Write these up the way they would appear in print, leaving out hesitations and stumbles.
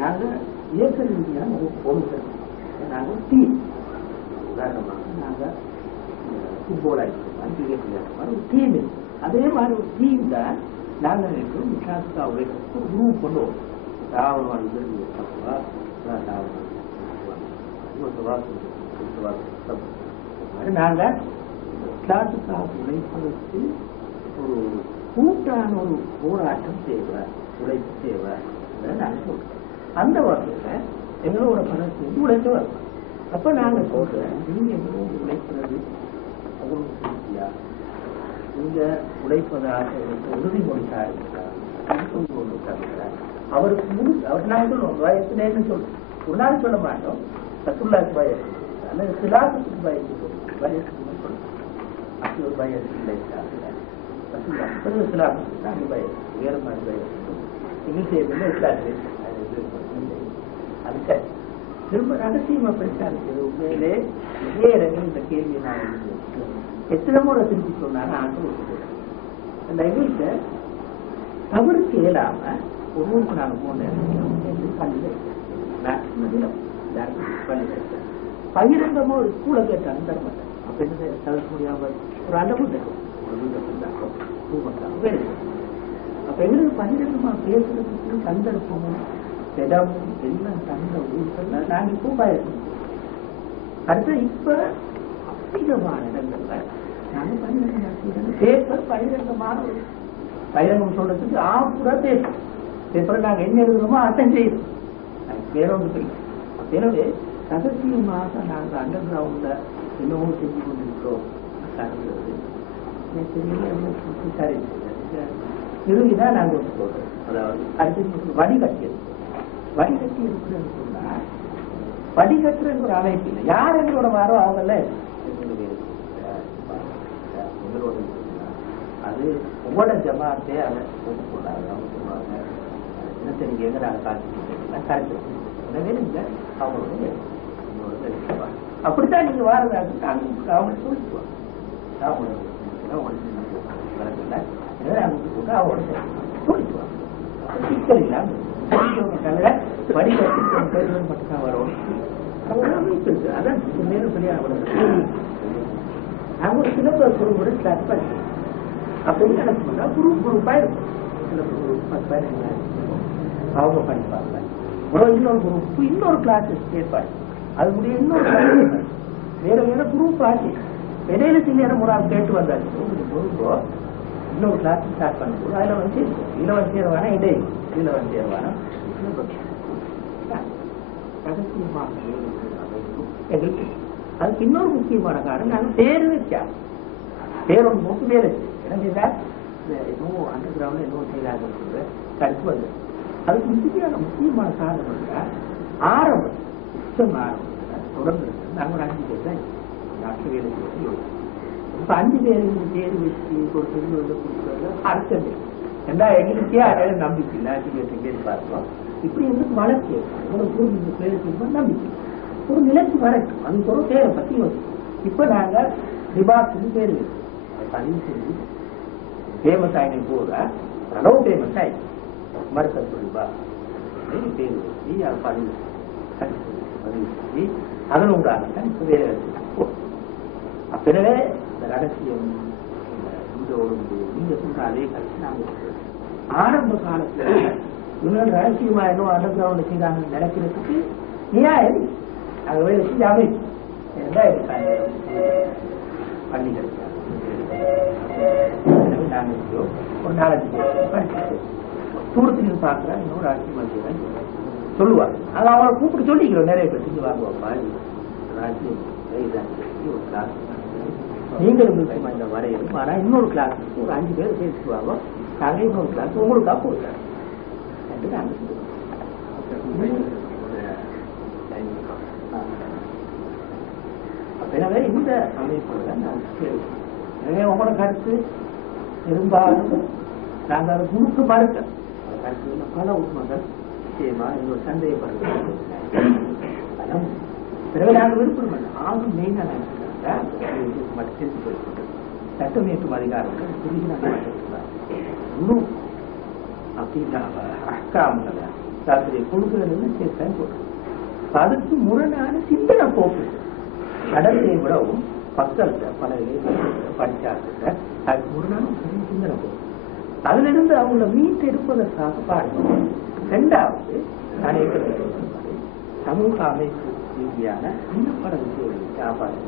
நாங்கள் இயக்க ரீதியான ஒரு பொருட்கள் நாங்கள் டீம் உதாரணமாக நாங்கள் ஃபுட்பால் ஆகிட்டு ஒரு டீம் இருக்கு. அதே மாதிரி ஒரு டீம் தான் நாங்கள் இருக்கிறோம் விசாசுக்கா உழைக்கிறதுக்கு ஒரு குரூப் கொண்டு வரும். ராவணவான் நாங்கள் கிளாஸுக்காக உழைப்பதற்கு ஒரு கூட்டான ஒரு போராட்டம் தேவை, உழைப்பு தேவை நாங்கள் சொல்றோம். அந்த வகையில் எங்களோட பணத்தை உழைக்க வரும். அப்ப நாங்கள் சொல்றேன், நீங்க எங்களோட உழைக்கிறது அவ்வளவு திருப்தியா, நீங்க உழைப்பதாக உறுதிமொழிக்காரீங்களா, அவருக்கு அவர் நாங்கள் சொல்லுவோம் வயசுலேன்னு சொல்றோம். ஒரு நாள் சொல்ல மாட்டோம், ரசூலுல்லாஹி வயசு அல்லது கிலாஃபத்துக்கு வயசு வயசுன்னு சொல்றோம். அப்படி ஒரு வயசு இல்லை வேற மாதிரி வயசு அதுக்கு திரும்ப ரகசியமா பெருசா இருக்குது. உண்மையிலே இதே இடங்கள் இந்த கேள்வி நான் எத்தனை முறை திருப்பி சொன்னாலும் ஆண்டு அந்த எங்களுக்கு தவிர்க்க இயலாம ஒரு ஊருக்கு நாங்கள் போனேன். பகிரங்கமா ஒரு ஸ்கூலை கேட்ட அந்த அப்ப என்ன தவிர்க்க முடியாம ஒரு அளவு தரும் அப்ப எங்களுக்கு பகிரங்கமா பேசுறதுக்கு சந்தர்ப்பமும் இடமும் எல்லாம் தந்த ஊர்கள்ல நாங்க இப்போ பயணம். அடுத்து இப்ப அதிகமான இடங்கள்ல நாங்க பகிரங்கமா பேப்பர் பகிரங்கமான பகிரங்கம் சொல்றதுக்கு ஆப்புற பேசுறோம். பேப்பரை நாங்க என்ன எழுதுறோமோ அட்டன் செய்யறோம். வேற ஒன்று தெரியும். எனவே ரகசியமாக நாங்க அண்டர் கிரவுண்ட்ல இன்னமும் செஞ்சு கொண்டிருக்கிறோம். இறுதிதான் நாங்க சொல்றோம். அதாவது அடுத்து வடிகட்டியது. வடிகட்டி இருக்கிறது சொன்னா வடிகட்டுறது ஒரு அமைப்பு இல்லை. யார் எங்களோட வாரோ அவங்கள அது உங்களோட ஜமாத்தே அதை போட்டுக்கொள்ளாது. அவங்க சொல்லுவாங்க என்ன தெரிஞ்சு எங்க நாங்கள் காட்சி கரெக்ட். எனவே நீங்க அவங்களோட அப்படித்தான் நீங்க வாரதாக அவங்க சொல்லிக்குவாங்க. சிக்கல் இல்லாம வடிகட்டு மட்டும்தான் வரும். அதான் நேரம் சரியா அவங்க ஒரு சிலபஸ் குரு ஸ்டார்ட் பண்ணி அப்படின்னு நினைச்சு பண்ணா குரூப்பா இருக்கும். சில குரூப் 10-15 அவங்க படிப்பாங்க. இன்னொரு குரூப் இன்னொரு கிளாஸ் ஏற்பாடு அது முடிய இன்னொரு கிளாஸ் வேற வேற குரூப் ஆச்சு. இடையில சில நேரம் ஒரு ஆள் கேட்டு வந்தாச்சு குரூப்போ இன்னொரு கிளாஸ் ஸ்டார்ட் பண்ணும்போது அதில் வந்து இதில் வந்து சேருவானா இடையே இதில் வந்து சேருவானா ரகசியமாக எங்களுக்கு அதுக்கு இன்னொரு முக்கியமான காரணம் நாங்கள் பேர் வச்சா பேரோட போக்கு பேர் வச்சு எனக்கு இன்னும் அண்டர் கிரவுண்ட்ல இன்னும் செய்யலாக கருத்து வந்து அதுக்கு முக்கியமான காரணம் ஆரம்பம் சுத்தம் ஆரம்பம் தொடர்ந்து நாங்கள் 5 பேர் தான் நாட்டு வேலை யோசிச்சு. இப்ப 5 பேருக்கு பேர் வச்சு கொடுத்தது கொடுக்குறது அர்த்தம் ஏன்னா எங்களுக்கே அடையாள நம்பிக்கை இல்லை. 5 பேருக்கு பேர் பார்க்கலாம். இப்படி எங்களுக்கு வளர்ச்சி உங்களுக்கு பேருக்கு நம்பிக்கை ஒரு நிலைக்கு வரட்டும். அதுக்கு ஒரு பேரை பத்தி யோசிக்கும். இப்ப நாங்க ரிபாக்ஸுக்கு பேர் பதிவு செஞ்சு ஃபேமஸ் ஆகின போத அளவு ஃபேமஸ் ஆகி மருத்துவ ரிபா பேர் வச்சு அதை பதிவு செஞ்சு அதன் உண்டாகத்தான் இப்ப வேற அப்பவே இந்த ரகசியம் இந்த ஒழுங்கு நீங்க சொல்ற அதே கருத்து நாங்கள் ஆரம்ப காலத்துல இவங்க ரகசியமா இன்னும் அண்டர் கிரவுண்ட் செய்தாங்க நினைக்கிறதுக்கு நியாயம் அதை வேலை செஞ்சு அமைப்பு பள்ளிகள் நாங்கள் ஒரு 4-5 பேர் படிச்சு தூரத்துக்கு பார்க்குறேன் இன்னொரு ராஜ்யம் சொல்லுவாங்க. அது அவங்கள கூப்பிட்டு சொல்லிக்கிறோம். நிறைய பேர் செஞ்சு வாங்குவாப்பா ராஜ்யம் ஒரு கிளாஸ் நீங்களும் இந்த வரையணும். ஆனால் இன்னொரு கிளாஸுக்கு ஒரு 5 பேர் சேர்த்துக்குவாங்க. நாங்கள் இன்னொரு கிளாஸ் உங்களுக்காக கொடுக்குறேன் என்று நாங்கள் எனவே இந்த அமைப்போட நான் எனவே உங்களோட கருத்து பெரும்பாலும் நாங்கள் அதை முழுக்க மறுக்க கருத்து பல உண்மைகள் நிச்சயமா இன்னொரு சந்தேகப்படுறது பிறகு நாங்கள் விருப்பம் இல்லை. ஆகும் மெயினாக மட்டும் தெரிந்து போய்கொண்டு சட்டம் ஏற்றும் அதிகாரங்கள் புரிகிறாங்க இன்னும் அப்படின்னா அக்காமங்களை ராத்திரி கொடுக்குறதுன்னு சேர்த்தான் சொல்றேன். அதுக்கு முரணான சிந்தனை போக்கு கடலை விடவும் மக்கள்கிட்ட பல படிச்சாங்க. அதுக்கு முரணான சிந்தனை போக்கு அதுல இருந்து அவங்கள மீட்டு எடுப்பதற்காக பாடுங்க. ரெண்டாவது நான் சமூக அமைப்பு ரீதியான இன்னும் பல விஷயங்கள் வியாபாரம்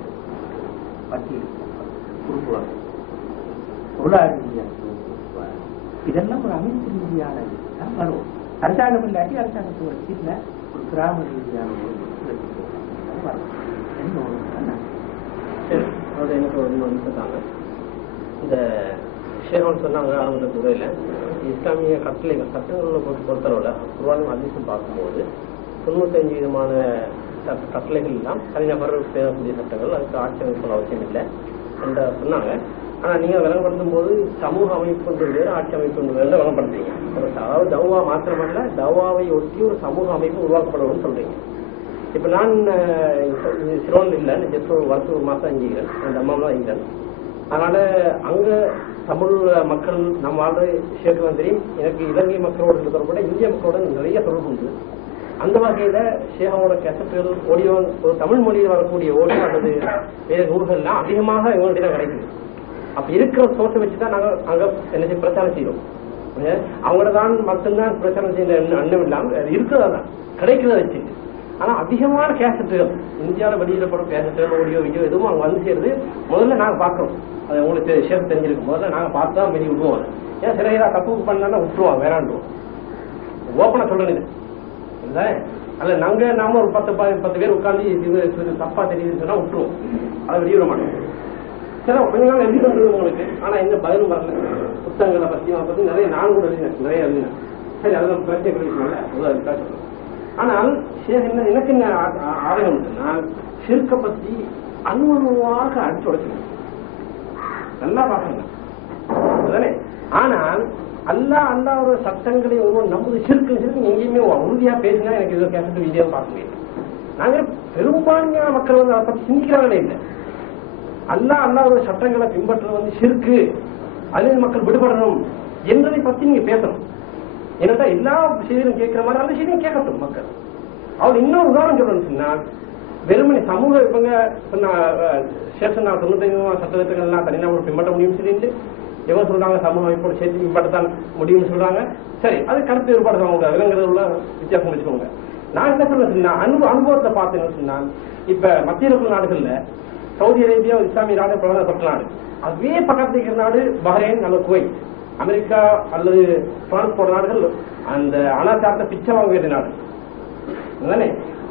பட்டியல் குடும்ப பொருளாதார ரீதியான இதெல்லாம் ஒரு அமைப்பு ரீதியான வரும். அரசாங்கம் இல்லாட்டி அரசாங்கத்தோட கீழ ஒரு கிராம ரீதியான எனக்கு ஒன்று சொன்னாங்க. இந்த ஷேரோன் சொன்னாங்க ஆரம்ப துறையில் இஸ்லாமிய கட்டளைகள் சட்டங்களை பொறுத்தளவில் குர்ஆன் ஹதீஸும் பார்க்கும்போது 95 விதமான கட்டளைகள் எல்லாம் தனிநபர் பேசக்கூடிய சட்டங்கள், அதுக்கு ஆட்சி அமைப்பு அவசியம் இல்லை என்ற சொன்னாங்க. ஆனால் நீங்கள் விளங்கப்படுத்தும் போது சமூக அமைப்பு வேறு ஆட்சி அமைப்பு வேறு விளங்கப்படுத்துறீங்க. அதாவது தௌவா மாத்திரமல்ல, தௌவாவை ஒட்டி ஒரு சமூக அமைப்பு உருவாக்கப்படணும்னு சொல்றீங்க. இப்போ நான் சிரோனில் இல்லை, ஜஸ்ட் ஒரு வருஷம் ஒரு மாதம் அஞ்சுகிறேன், அந்த அம்மா தான் அஞ்சுகிறேன். அதனால அங்கே தமிழ் மக்கள் நம்ம வாழ்ற ஷேக்கு தெரியும். எனக்கு இலங்கை மக்களோட தொடர்பு இந்திய மக்களோட நிறைய தொடர்பு உண்டு. அந்த வகையில் ஷேகாவோட கேசட்டுகள் ஓடியோ ஒரு தமிழ் மொழியில் வரக்கூடிய ஓடியோ அல்லது வேறு நூல்கள்லாம் அதிகமாக எங்களுடைய தான் கிடைக்குது. அப்ப இருக்கிற சோர்ஸை வச்சுதான் நாங்க அங்க என்ன பிரச்சாரம் செய்யறோம். அவங்கள தான் மட்டும்தான் பிரச்சாரம் செய்ய அண்ணம் இல்லாம இருக்கிறதா கிடைக்கிறத வச்சு. ஆனா அதிகமான கேசட்டுகள் இந்தியாவில் வெளியிடப்படும் கேசட்டுகள் ஓடியோ வீடியோ எதுவும் அவங்க வந்து சேருது. முதல்ல நாங்க பாக்குறோம், அது உங்களுக்கு ஷேர் தெரிஞ்சிருக்கு. முதல்ல நாங்க பார்த்து தான் வெளியே விடுவோம். ஏன் சில ஏதாவது தப்பு பண்ணா விட்டுருவோம், வேணாண்டுவோம். ஓப்பனா சொல்றேன் அல்ல. நாம ஒரு 10 பேர் உட்காந்து இது தப்பா தெரியுதுன்னு சொன்னா விட்டுருவோம், அதை வெளியிட மாட்டோம். சரி கொஞ்ச நாள் எழுதி வந்தது உங்களுக்கு, ஆனா எந்த பதிலும் வரல. புத்தகங்களை பத்தி அதை பத்தி நிறைய நான் கூட நிறைய எழுதினேன். சரி அதெல்லாம் பிரச்சனை கிடைக்கல. ஆனால் எனக்கு என்ன ஆதங்கம் நான் ஷிர்கை பத்தி அணுவாக அடிச்சு உடைச்சிருக்கேன். நல்லா பாக்கணும். ஆனால் அல்லாஹ்வோட சட்டங்களை ஒருவன் நம்புது ஷிர்க்கு எங்கேயுமே உறுதியா பேசினா எனக்கு இதை கேட்டு வீடியோ பார்க்க முடியும். நாங்க பெரும்பான்மையான மக்கள் வந்து அதை பத்தி சிந்திக்கிறாங்களே இல்லை. அல்லாஹ்வோட சட்டங்களை பின்பற்ற ஷிர்க்கு, அதில் மக்கள் விடுபடணும் என்பதை பத்தி நீங்க பேசணும். என்னட்டா எல்லா விஷயத்தையும் கேட்கிற மாதிரி அந்த விஷயத்தையும் கேட்கட்டும் மக்கள். அவர் இன்னொரு உதாரணம் சொல்லணும்னு சொன்னால், வெறுமனை சமூக இவங்க சேஷன் 95 சட்டத்திட்டங்கள்லாம் தனிநபர் பின்பற்ற முடியும்னு சொல்லிட்டு எவ்வளோ சொல்றாங்க, சமூக அமைப்போட சேர்த்து பின்பற்றத்தான் முடியும்னு சொல்றாங்க. சரி, அது கருத்து வேறுபாடு அவங்க விலங்குறது உள்ள வித்தியாசம் வச்சுக்கோங்க. நான் என்ன சொல்ல அனுபவத்தை பார்த்தேன்னு சொன்னால், இப்ப மத்திய கிழக்கு நாடுகள்ல சவுதி அரேபியா இஸ்லாமிய நாடு பிரதமர் நாடு, அதே பக்கத்தில் இருக்கிற நாடு பஹ்ரைன் அல்லது குவைத், அமெரிக்கா அல்லது பிரான்ஸ் போன்ற நாடுகள் அந்த அனாச்சாரத்தை பிச்சை வாங்க வேண்டிய நாடு.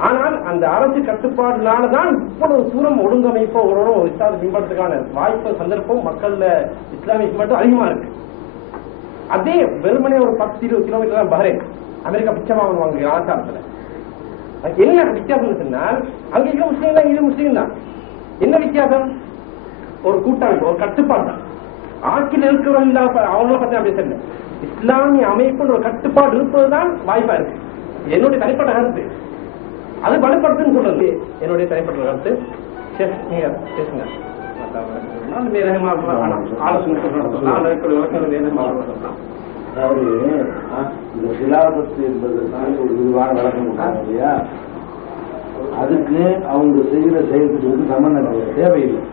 ஆனால் அந்த அரசு கட்டுப்பாடுனாலதான் இவ்வளவு தூரம் ஒழுங்கமைப்போ ஒரு இஸ்லாத்தை பின்பற்றதுக்கான வாய்ப்பு சந்தர்ப்பம் மக்கள்ல இஸ்லாமிய மட்டும் அதிகமா இருக்கு. அதே வெறுமனே ஒரு 10-20 கிலோமீட்டர் தான் பஹ்ரைன், அமெரிக்கா பிச்சை வாங்குவாங்க ஆச்சாரத்துல. என்ன வித்தியாசம் சொன்னால், அங்க இருக்கிற முஸ்லீம் தான், இது முஸ்லீம் தான். என்ன வித்தியாசம்? ஒரு கூட்டமைப்பு, ஒரு கட்டுப்பாடு தான். ஆட்சியில் இருக்கிறவங்க இல்லாம அவங்கள பத்தி அப்படி தெரியல. இஸ்லாமிய அமைப்பு ஒரு கட்டுப்பாடு இருப்பதுதான் வாய்ப்பா இருக்கு. என்னுடைய தனிப்பட்ட கருத்து அது பலப்படுத்துன்னு சொல்றது என்னுடைய தனிப்பட்ட கருத்து. பேசுங்க. அதாவது இந்த சிலாபத்து என்பதற்கான ஒரு விரிவான விளக்கம் கொடுத்தாங்க இல்லையா, அதுக்கு அவங்க செய்கிற செயலுக்கு வந்து சம்பந்தம் தேவையில்லை.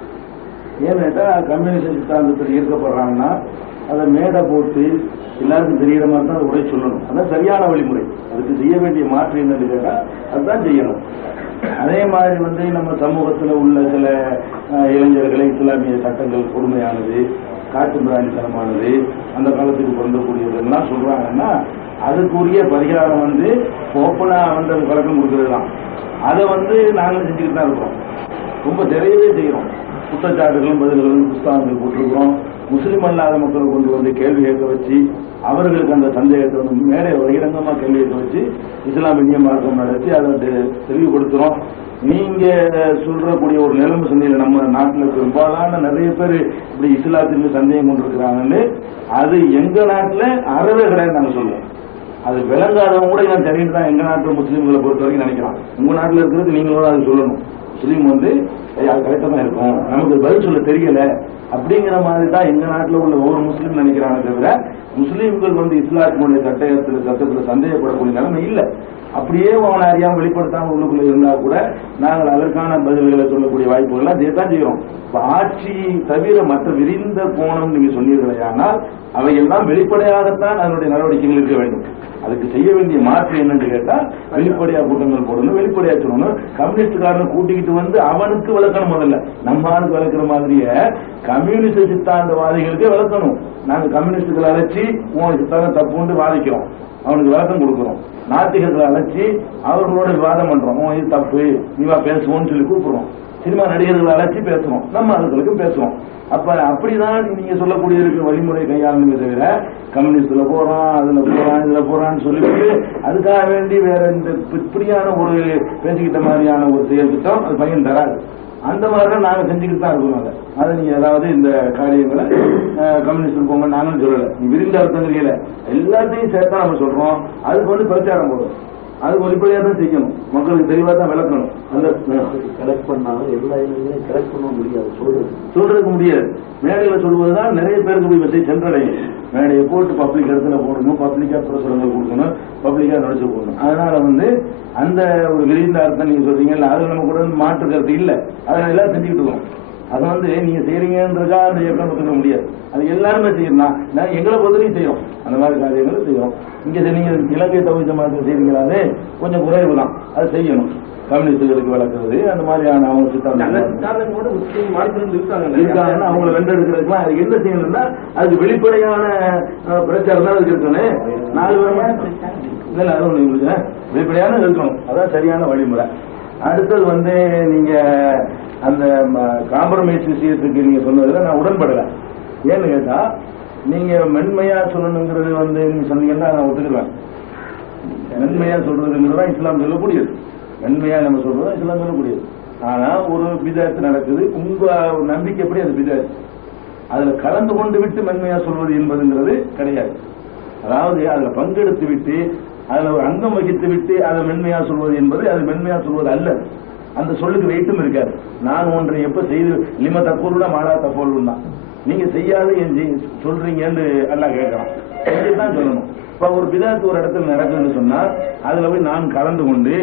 ஏன்னாட்டா கம்யூனிஸ்ட் சித்தாந்தத்தில் ஈர்க்கப்படுறாங்கன்னா அதை மேடை போட்டு எல்லாருக்கும் தெரிகிற மாதிரி தான் அதை உடை சொல்லணும். அதான் சரியான வழிமுறை. அதுக்கு செய்ய வேண்டிய மாற்று என்னன்னு கேட்டால் அதுதான் செய்யணும். அதே மாதிரி வந்து நம்ம சமூகத்தில் உள்ள சில இளைஞர்களை இஸ்லாமிய சட்டங்கள் கொடுமையானது, காட்டு பிராணித்தனமானது, அந்த காலத்துக்கு பொருந்தக்கூடியதெல்லாம் சொல்றாங்கன்னா அதுக்குரிய பரிகாரம் வந்து ஓப்பனா வந்து அது பழக்கம் கொடுக்கறது தான். அதை வந்து நாங்களும் செஞ்சுக்கிட்டு தான் இருக்கிறோம். ரொம்ப நிறையவே செய்கிறோம். குற்றச்சாட்டுகளும் பதில்களும் புஸ்தகங்கள் போட்டிருக்கிறோம். முஸ்லீம் அல்லாத மக்களை கொண்டு வந்து கேள்வி கேட்க வச்சு அவர்களுக்கு அந்த சந்தேகத்தை வந்து மேடை பகிரங்கமா கேள்வி கேட்க வச்சு இஸ்லாமிய மார்க்கம் நடத்தி அதை தெளிவுபடுத்துறோம். நீங்க சொல்றக்கூடிய ஒரு நிலைமை சொன்னீங்க, நம்ம நாட்டில் பெரும்பாலான நிறைய பேர் இப்படி இஸ்லாத்திற்கு சந்தேகம் கொண்டிருக்கிறாங்கன்னு. அது எங்க நாட்டில் அறவே கிடையாது நாங்க சொல்லுவோம். அது விளங்காதவங்க கூட நான் தெரியும் தான் எங்க நாட்டில் முஸ்லீம்களை பொறுத்த வரைக்கும் நினைக்கலாம். உங்க நாட்டில் இருக்கிறது நீங்களோட அது சொல்லணும். முஸ்லீம் வந்து அது கரெக்டாக தான் இருக்கும், நமக்கு பதில் சொல்ல தெரியல அப்படிங்கிற மாதிரி தான் எங்க நாட்டில் உள்ள ஒவ்வொரு முஸ்லீம் நினைக்கிறாங்க தவிர முஸ்லீம்கள் வந்து இஸ்லாத்தினுடைய சட்டத்தில் சந்தேகப்படக்கூடிய நிலைமை இல்லை. அப்படியே அவனை அறியாமல் வெளிப்படுத்தாம உள்ளுக்குள்ள இருந்தா கூட நாங்கள் அதற்கான பதில்களை சொல்லக்கூடிய வாய்ப்புகள்லாம் சேர்த்தான் செய்யறோம். ஆட்சி தவிர மற்ற விரிந்த கோணம் நீங்க சொன்னீர்களே, ஆனால் அவையெல்லாம் வெளிப்படையாகத்தான் அதனுடைய நடவடிக்கைகள் இருக்க வேண்டும். அதுக்கு செய்ய வேண்டிய மாற்று என்னன்னு கேட்டா வெளிப்படையா கூட்டங்கள் போடணும், வெளிப்படையா சொல்லணும். கம்யூனிஸ்டுக்காரன் கூட்டிக்கிட்டு வந்து அவனுக்கு விளக்கணும். முதல்ல நம்ம ஆளுக்கு விளக்குற மாதிரியே கம்யூனிஸ்ட் சித்தாந்தவாதிகளுக்கே விளக்கணும். நாங்க கம்யூனிஸ்டுகளை அழைச்சி உன் சித்தாந்தம் தப்புன்னு வாதிக்கிறோம், அவனுக்கு விளக்கம் கொடுக்கிறோம். நாத்திகர்களை அழைச்சி அவர்களோட விவாதம் பண்றோம், இது தப்பு நீவா பேசுவோம்னு சொல்லி கூப்பிடுறோம். சினிமா நடிகர்களை அழைச்சி பேசுறோம், நம்ம அதுகளுக்கும் பேசுறோம். அப்ப அப்படிதான் நீங்க சொல்லக்கூடிய வழிமுறை கையாளணுமே தவிர கம்யூனிஸ்ட்ல போறான், அதுல போறான், இதுல போறான்னு சொல்லிட்டு அதுக்காக வேண்டி வேற இந்த இப்படியான ஒரு பேசிக்கிட்ட மாதிரியான ஒரு செயல் திட்டம் அது பையன் தராது. அந்த மாதிரிலாம் நாங்க செஞ்சுக்கிட்டு தான் இருக்கோம். அதை நீங்க ஏதாவது இந்த காரியங்களை கம்யூனிஸ்ட் போங்க நாங்களும் சொல்லல, நீ விரிந்த அர்த்தங்கள எல்லாத்தையும் சேர்த்தா நம்ம சொல்றோம். அதுக்கு வந்து பிரச்சாரம் போடுறோம், அதுக்கு வெளிப்படையா தான் செய்யணும், மக்களுக்கு தெளிவா தான் விளக்கணும். அந்த கலெக்ட் பண்ணாலும் எல்லா இடங்களையும் கலெக்ட் பண்ண முடியாது, சொல்றதுக்கு முடியாது. மேடையில சொல்வதுதான் நிறைய பேருக்கு போய் மெசேஜ் சென்றடையும். மேடையை போட்டு பப்ளிக் இடத்துல போடணும், பப்ளிக்கா பிரசுரங்கள் கொடுக்கணும், பப்ளிக்கா நடிச்சு போடணும். அதனால வந்து அந்த ஒரு விரிந்த அர்த்தம் நீங்க சொல்றீங்கல்ல, அது நம்ம கூட மாற்று கருத்து இல்லை, அதை எல்லாம் செஞ்சுக்கிட்டு இருக்கோம். அது வந்து நீங்க செய்றீங்கன்றதா அந்த இயக்கம் ஒத்துக்க முடியாது. அது எல்லாருமே செய்யணும். நான் எங்களை பொறுத்தவரைக்கும் செய்யறோம், அந்த மாதிரி காரியங்களை செய்யறோம். இங்க நீங்க இலங்கை தவிர மாற்றம் செய்றீங்களாலே கொஞ்சம் குறைவு தான், அது செய்யணும். கம்யூனிஸ்டுகளுக்கு வளர்க்கறது அந்த மாதிரியான அவங்க இருக்காங்கன்னா அவங்களை வென்றெடுக்கிறதுக்குலாம் அது என்ன செய்யணும்னா அதுக்கு வெளிப்படையான பிரச்சாரம் தான் அதுக்கு இருக்கணும். 4 வருஷம் இல்ல அது ஒண்ணு உங்களுக்கு வெளிப்படையான இருக்கணும், அதான் சரியான வழிமுறை. அடுத்தது வந்து நீங்க அந்த காம்ப்ரமைஸ் விஷயத்துக்கு நீங்க சொன்னதுல நான் உடன்படல. ஏன்னு கேட்டா நீங்க மென்மையா சொல்லணுங்கிறது வந்து நீங்க சொன்னீங்கன்னா நான் ஒத்துக்குவேன். மென்மையா சொல்றதுங்கிறதா இஸ்லாம் சொல்லக்கூடியது, மென்மையா நம்ம சொல்றதா இஸ்லாம் சொல்லக்கூடியது. ஆனா ஒரு பிதாத்து நடக்குது, உங்க நம்பிக்கை எப்படி அது பிதாத்து, அதுல கலந்து கொண்டு விட்டு மென்மையா சொல்வது என்பதுங்கிறது கிடையாது. அதாவது அதுல பங்கெடுத்து விட்டு அதுல ஒரு அங்கம் வகித்து விட்டு அதை மென்மையா சொல்வது என்பது அது மென்மையா சொல்வது அல்ல. அந்த சொல்லுக்கு வெயிட்டும் இருக்காது. நான் ஒன்றை எப்ப செய்து லிம தப்போருடா மாடா தப்போல் தான் நீங்க செய்யாத சொல்றீங்கன்னு எல்லாம் கேட்கலாம், தான் சொல்லணும். இப்ப ஒரு பிதாத்து ஒரு இடத்துல நடக்குதுன்னு சொன்னா அதுல போய் நான் கலந்து கொண்டு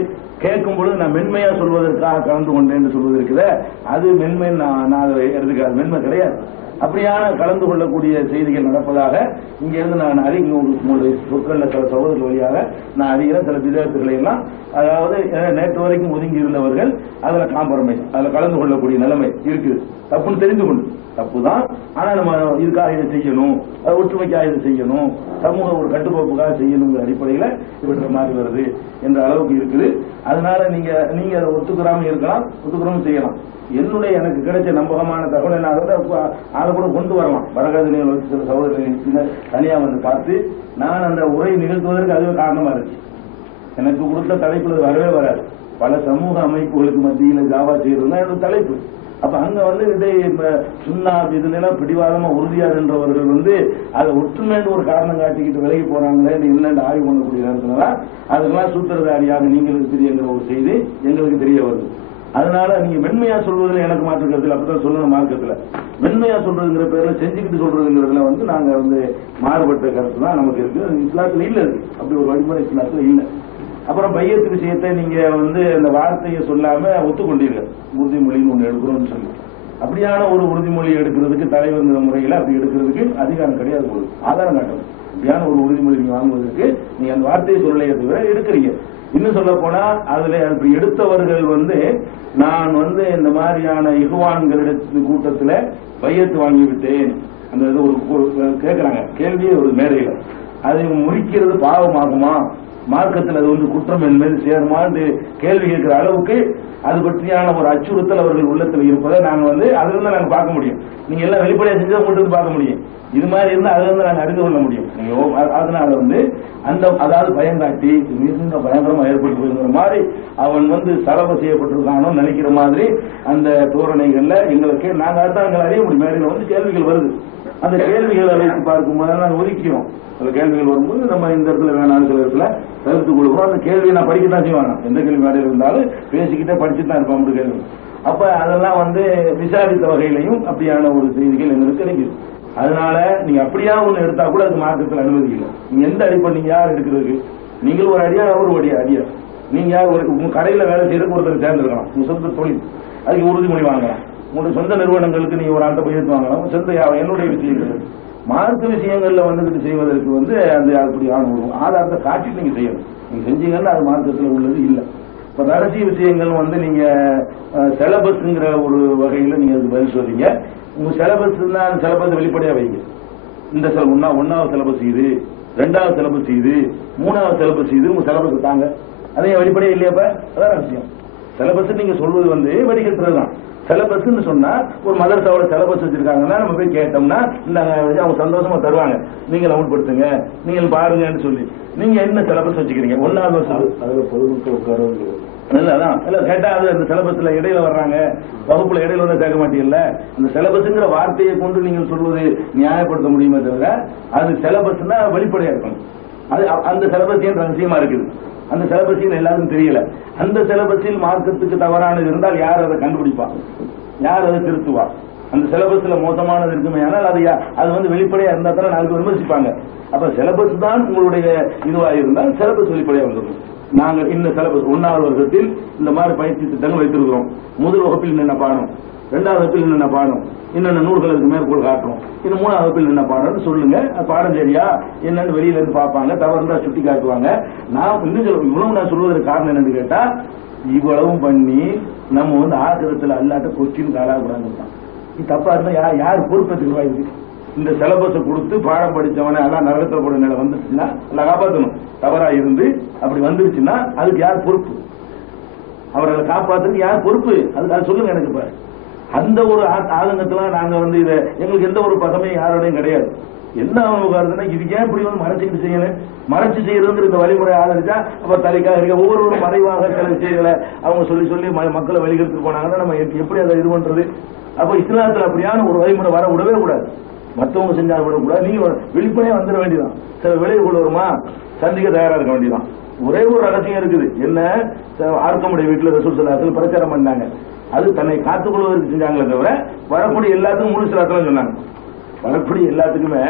கேட்கும் பொழுது நான் மென்மையா சொல்வதற்காக கலந்து கொண்டேன்னு சொல்வது இருக்குத, அது மென்மை நான் அதை எடுத்துக்காது, மென்மை கிடையாது. அப்படியான கலந்து கொள்ளக்கூடிய செய்திகள் நடப்பதாக இங்க இருந்து நான் அறிஞர் உங்களுடைய சொற்கள்ல சில சகோதரர்கள் வழியாக நான் அறிகிற சில விதத்துக்களை எல்லாம், அதாவது நேற்று வரைக்கும் ஒதுங்கி இருந்தவர்கள் அதுல காம்ப்ரமைஸ் அதுல கலந்து கொள்ளக்கூடிய நிலைமை இருக்குது. தப்புன்னு தெரிந்து கொண்டு தப்புதான், ஆனா நம்ம இதுக்காக இதை செய்யணும், ஒற்றுமைக்காக இதை செய்யணும், சமூக ஒரு கட்டுக்கோப்புக்காக செய்யணுங்கிற அடிப்படையில இவற்றை மாறி வருது என்ற அளவுக்கு இருக்குது. அதனால நீங்க அதை ஒத்துக்கிறாம இருக்கலாம், ஒத்துக்கிறோம் செய்யலாம். என்னுடைய எனக்கு கிடைச்ச நம்பகமான தகவலை நான் அதை கூட கொண்டு வரலாம். வரகாதினிகள் வச்சு சில சகோதரர்கள் தனியா வந்து பார்த்து நான் அந்த உரை நிகழ்த்துவதற்கு அதுவே காரணமா இருந்துச்சு. எனக்கு கொடுத்த தலைப்புல வரவே வராது. பல சமூக அமைப்புகளுக்கு மத்தியில் ஜாவா செய்யறதுதான் என்னோட தலைப்பு. அப்ப அங்க வந்து இதை சுண்ணா இதுல பிடிவாதமா உறுதியாதுன்றவர்கள் வந்து அதை ஒற்றுமைன்னு ஒரு காரணம் காட்டிக்கிட்டு விலகி போறாங்களே என்னென்ன ஆய்வு பண்ணக்கூடிய நேரத்துலதான் அதுக்கெல்லாம் சூத்திரதாரியாக நீங்களுக்கு தெரியங்கிற ஒரு செய்தி எங்களுக்கு தெரிய வருது. அதனால நீங்க மென்மையா சொல்வதில் எனக்கு மாற்று கருத்துல அப்படிதான் சொல்லணும். மார்க்கத்துல மென்மையா சொல்றதுங்கிற பேர்ல செஞ்சுக்கிட்டு சொல்றதுங்கிறதுல வந்து நாங்க வந்து மாறுபட்ட கருத்து தான் நமக்கு இருக்கு. இஸ்லாத்துல இல்ல, அப்படி ஒரு வழிமுறை இஸ்லாத்துல இல்ல. அப்புறம் பையத்து விஷயத்தை நீங்க வந்து அந்த வார்த்தையை சொல்லாம ஒத்துக்கொண்டீர்கள், உறுதிமொழின்னு ஒண்ணு எடுக்கிறோம்னு சொல்லி. அப்படியான ஒரு உறுதிமொழி எடுக்கிறதுக்கு தலைவர்ங்கிற முறையில அப்படி எடுக்கிறதுக்கு அதிகாரம் கிடையாது, உங்களுக்கு ஆதாரம் காட்டணும். அப்படியான ஒரு உறுதிமொழி நீங்க வாங்குவதற்கு நீங்க அந்த வார்த்தையை சொல்லலையே தவிர எடுக்கிறீங்க. இன்னும் சொல்ல போனா அதுல அப்படி எடுத்தவர்கள் வந்து நான் வந்து இந்த மாதிரியான இகுவான்களிடத்து கூட்டத்துல பையத்து வாங்கி விட்டேன் அந்த இது ஒரு கேட்கிறாங்க கேள்வியே ஒரு மேடையில, அதை முறிக்கிறது பாவமாகுமா, மார்க்கத்தில் அது வந்து குற்றம் என்பது சேருமான்னு கேள்வி கேட்கிற அளவுக்கு அது பற்றியான ஒரு அச்சுறுத்தல் அவர்கள் உள்ளத்தில் இருப்பதை நாங்க வந்து அதுல இருந்து நாங்க பார்க்க முடியும். நீங்க எல்லாம் வெளிப்படையா செஞ்சதை மட்டும் பார்க்க முடியும், இது மாதிரி இருந்தா அதுல இருந்து நாங்க அறிந்து கொள்ள முடியும். அதனால வந்து அந்த அதாவது பயங்காட்டி மிகுந்த பயங்கரமா ஏற்பட்டு போயிருக்கிற மாதிரி அவன் வந்து சலவை செய்யப்பட்டிருக்கானோ நினைக்கிற மாதிரி அந்த தோரணைகள்ல எங்களுக்கு நாங்க அதான் எங்களை அறிய முடியும். மேடையில் வந்து கேள்விகள் வருது, அந்த கேள்விகளை வைத்து பார்க்கும்போது நாங்கள் ஒதுக்கிறோம். சில கேள்விகள் வரும்போது நம்ம இந்த இடத்துல வேணாம் சில இடத்துல தவிர்த்து கொடுக்குறோம். அந்த கேள்வியை நான் படிக்கத்தான் செய்வாங்க, எந்த கேள்வி மேடையில் இருந்தாலும் பேசிக்கிட்டே படிச்சுட்டு தான் இருப்போம். கேள்வி அப்ப அதெல்லாம் வந்து விசாரித்த வகையிலையும் அப்படியான ஒரு செய்திகள் எங்களுக்கு கிடைக்குது. அதனால நீங்க அப்படியா ஒண்ணு எடுத்தா கூட அது மார்க்கத்தில் அனுமதி இல்லை. நீங்க எந்த அடிப்படை நீங்க யார் எடுக்கிறதுக்கு? நீங்கள் ஒரு அடியார், அவர் ஒரு அடியார். நீங்க யார் உங்க கடையில வேலை செய்யறதுக்கு ஒருத்தர் தேர்ந்தெடுக்கலாம், உங்க சொந்த தொழில், அதுக்கு உறுதிமொழி வாங்கலாம். உங்களுடைய சொந்த நிறுவனங்களுக்கு நீங்க ஒரு ஆள்கிட்ட போய் எடுத்து வாங்கலாம். சொந்த என்னுடைய விஷயங்கள் மார்க்க விஷயங்கள்ல வந்துட்டு செய்வதற்கு வந்து அந்த அப்படியான ஒரு ஆதாரத்தை காட்டிட்டு நீங்க செய்யணும். நீங்க செஞ்சீங்கன்னா அது மார்க்கத்தில் உள்ளது இல்லை. இப்ப ரகசிய விஷயங்கள் வந்து நீங்க சிலபஸ்ங்கிற ஒரு வகையில நீங்க அதுக்கு பதில் சொல்றீங்க. உங்க சிலபஸ் தான் அந்த சிலபஸ் வெளிப்படையா வைங்க. இந்த ஒன்னாவது சிலபஸ் இது, 2வது சிலபஸ் இது, 3வது சிலபஸ் இது, உங்க சிலபஸ் தாங்க. அதையும் வெளிப்படையா இல்லையாப்ப? அதான் விஷயம். சிலபஸ் நீங்க சொல்வது வந்து வடிகட்டுறதுதான். சிலபஸ்ன்னு சொன்னா ஒரு மதரசாவோட சிலபஸ் வச்சிருக்காங்கன்னா நம்ம போய் கேட்டோம்னா இந்த அவங்க சந்தோஷமா தருவாங்க. நீங்கள் அமல்படுத்துங்க, நீங்கள் பாருங்கன்னு சொல்லி. நீங்க என்ன சிலபஸ் வச்சுக்கிறீங்க? 1வது வருஷம் அதுல பொதுமக்கள் உட்கார இல்லதான் இல்ல கேட்டா அது அந்த சிலபஸ்ல இடையில வர்றாங்க, வகுப்புல இடையில வந்து கேட்க மாட்டீங்கல்ல. அந்த சிலபஸ்ங்கிற வார்த்தையை கொண்டு நீங்கள் சொல்வது நியாயப்படுத்த முடியுமே தவிர அது சிலபஸ்னா வெளிப்படையா இருக்கணும். அது அந்த சிலபஸ் ஏன் ரகசியமா இருக்குது? அந்த சிலபஸ் எல்லாருக்கும் தெரியல. அந்த சிலபஸில் மார்க்கத்துக்கு தவறானது இருந்தால் யார் அதை கண்டுபிடிப்பா? யார் அதை திருத்துவா? அந்த சிலபஸ்ல மோசமானது இருக்குமே ஆனால் அது வந்து வெளிப்படையா இருந்தா தானே 4 பேர் விமர்சிப்பாங்க. அப்ப சிலபஸ் தான் உங்களுடைய இதுவாக இருந்தால் சிலபஸ் வெளிப்படையா வந்துடும். நாங்கள் இந்த சிலபஸ் 1வது வருஷத்தில் இந்த மாதிரி பயிற்சி திட்டங்கள் வைத்திருக்கிறோம். முதல் வகுப்பில் என்னென்ன பாடம், 2வது வகுப்பில் என்னென்ன பாடம், என்னென்ன நூல்களுக்கு மேற்கோள் காட்டுறோம், இன்னும் 3வது வகுப்பில் என்ன பாடம்னு சொல்லுங்க. பாடம் சரியா என்னன்னு வெளியில இருந்து பார்ப்பாங்க, தவறுந்தா சுட்டி காட்டுவாங்க. நான் இன்னும் இவ்வளவு நான் சொல்வதற்கு காரணம் என்னன்னு கேட்டா, இவ்வளவும் பண்ணி நம்ம வந்து ஆசிரியத்துல அல்லாட்ட கொஸ்டின் ஆளாகக்கூடாது. இது தப்பா இருந்தா யார் பொறுப்பேற்றுக்குவா? இதுக்கு இந்த சிலபஸை கொடுத்து பாடம் படிச்சவனை எல்லாம் நரகத்தில் போட நிலை வந்துருச்சுன்னா எல்லாம் காப்பாற்றணும். தவறா இருந்து அப்படி வந்துருச்சுன்னா அதுக்கு யார் பொறுப்பு? அவர்களை காப்பாற்றுறதுக்கு யார் பொறுப்பு? அதுக்கு சொல்லுங்க எனக்கு. இப்ப அந்த ஒரு ஆதங்கத்துல நாங்க வந்து இதை எங்களுக்கு எந்த ஒரு பகமையும் யாரோடையும் கிடையாது. என்ன அவங்க இதுக்கு ஏன் இப்படி வந்து மறைச்சிக்கிட்டு செய்யணும்? மறைச்சு செய்யறது இந்த வழிமுறை ஆதரிச்சா அப்ப தலைக்காக இருக்க ஒவ்வொருவரும் மறைவாக சில விஷயங்களை அவங்க சொல்லி சொல்லி மக்களை வெளியிட்டு போனாங்கன்னா நம்ம எப்படி அதை இது பண்றது? அப்ப இஸ்லாத்துல அப்படியான ஒரு வழிமுறை வர விடவே கூடாது. மற்றவங்க செஞ்சா விடக்கூடாது. நீங்க வெளிப்படையா வந்துட வேண்டியதான். சில விளைவு கொண்டு வருமா சந்திக்க தயாரா இருக்க வேண்டியதான். ஒரே ஒரு ரகசியம் இருக்குது. என்ன? ஆர்க்கமுடைய வீட்டுல ரசூல் ஸல்லல்லாஹு பிரச்சாரம் பண்ணாங்க. அது தன்னை காத்துக்கொள்வதற்கு செஞ்சாங்களே தவிர வரக்கூடிய எல்லாத்துக்கும் முழு சிலாத்தெல்லாம் சொன்னாங்க. வரக்கூடிய எல்லாத்துக்குமே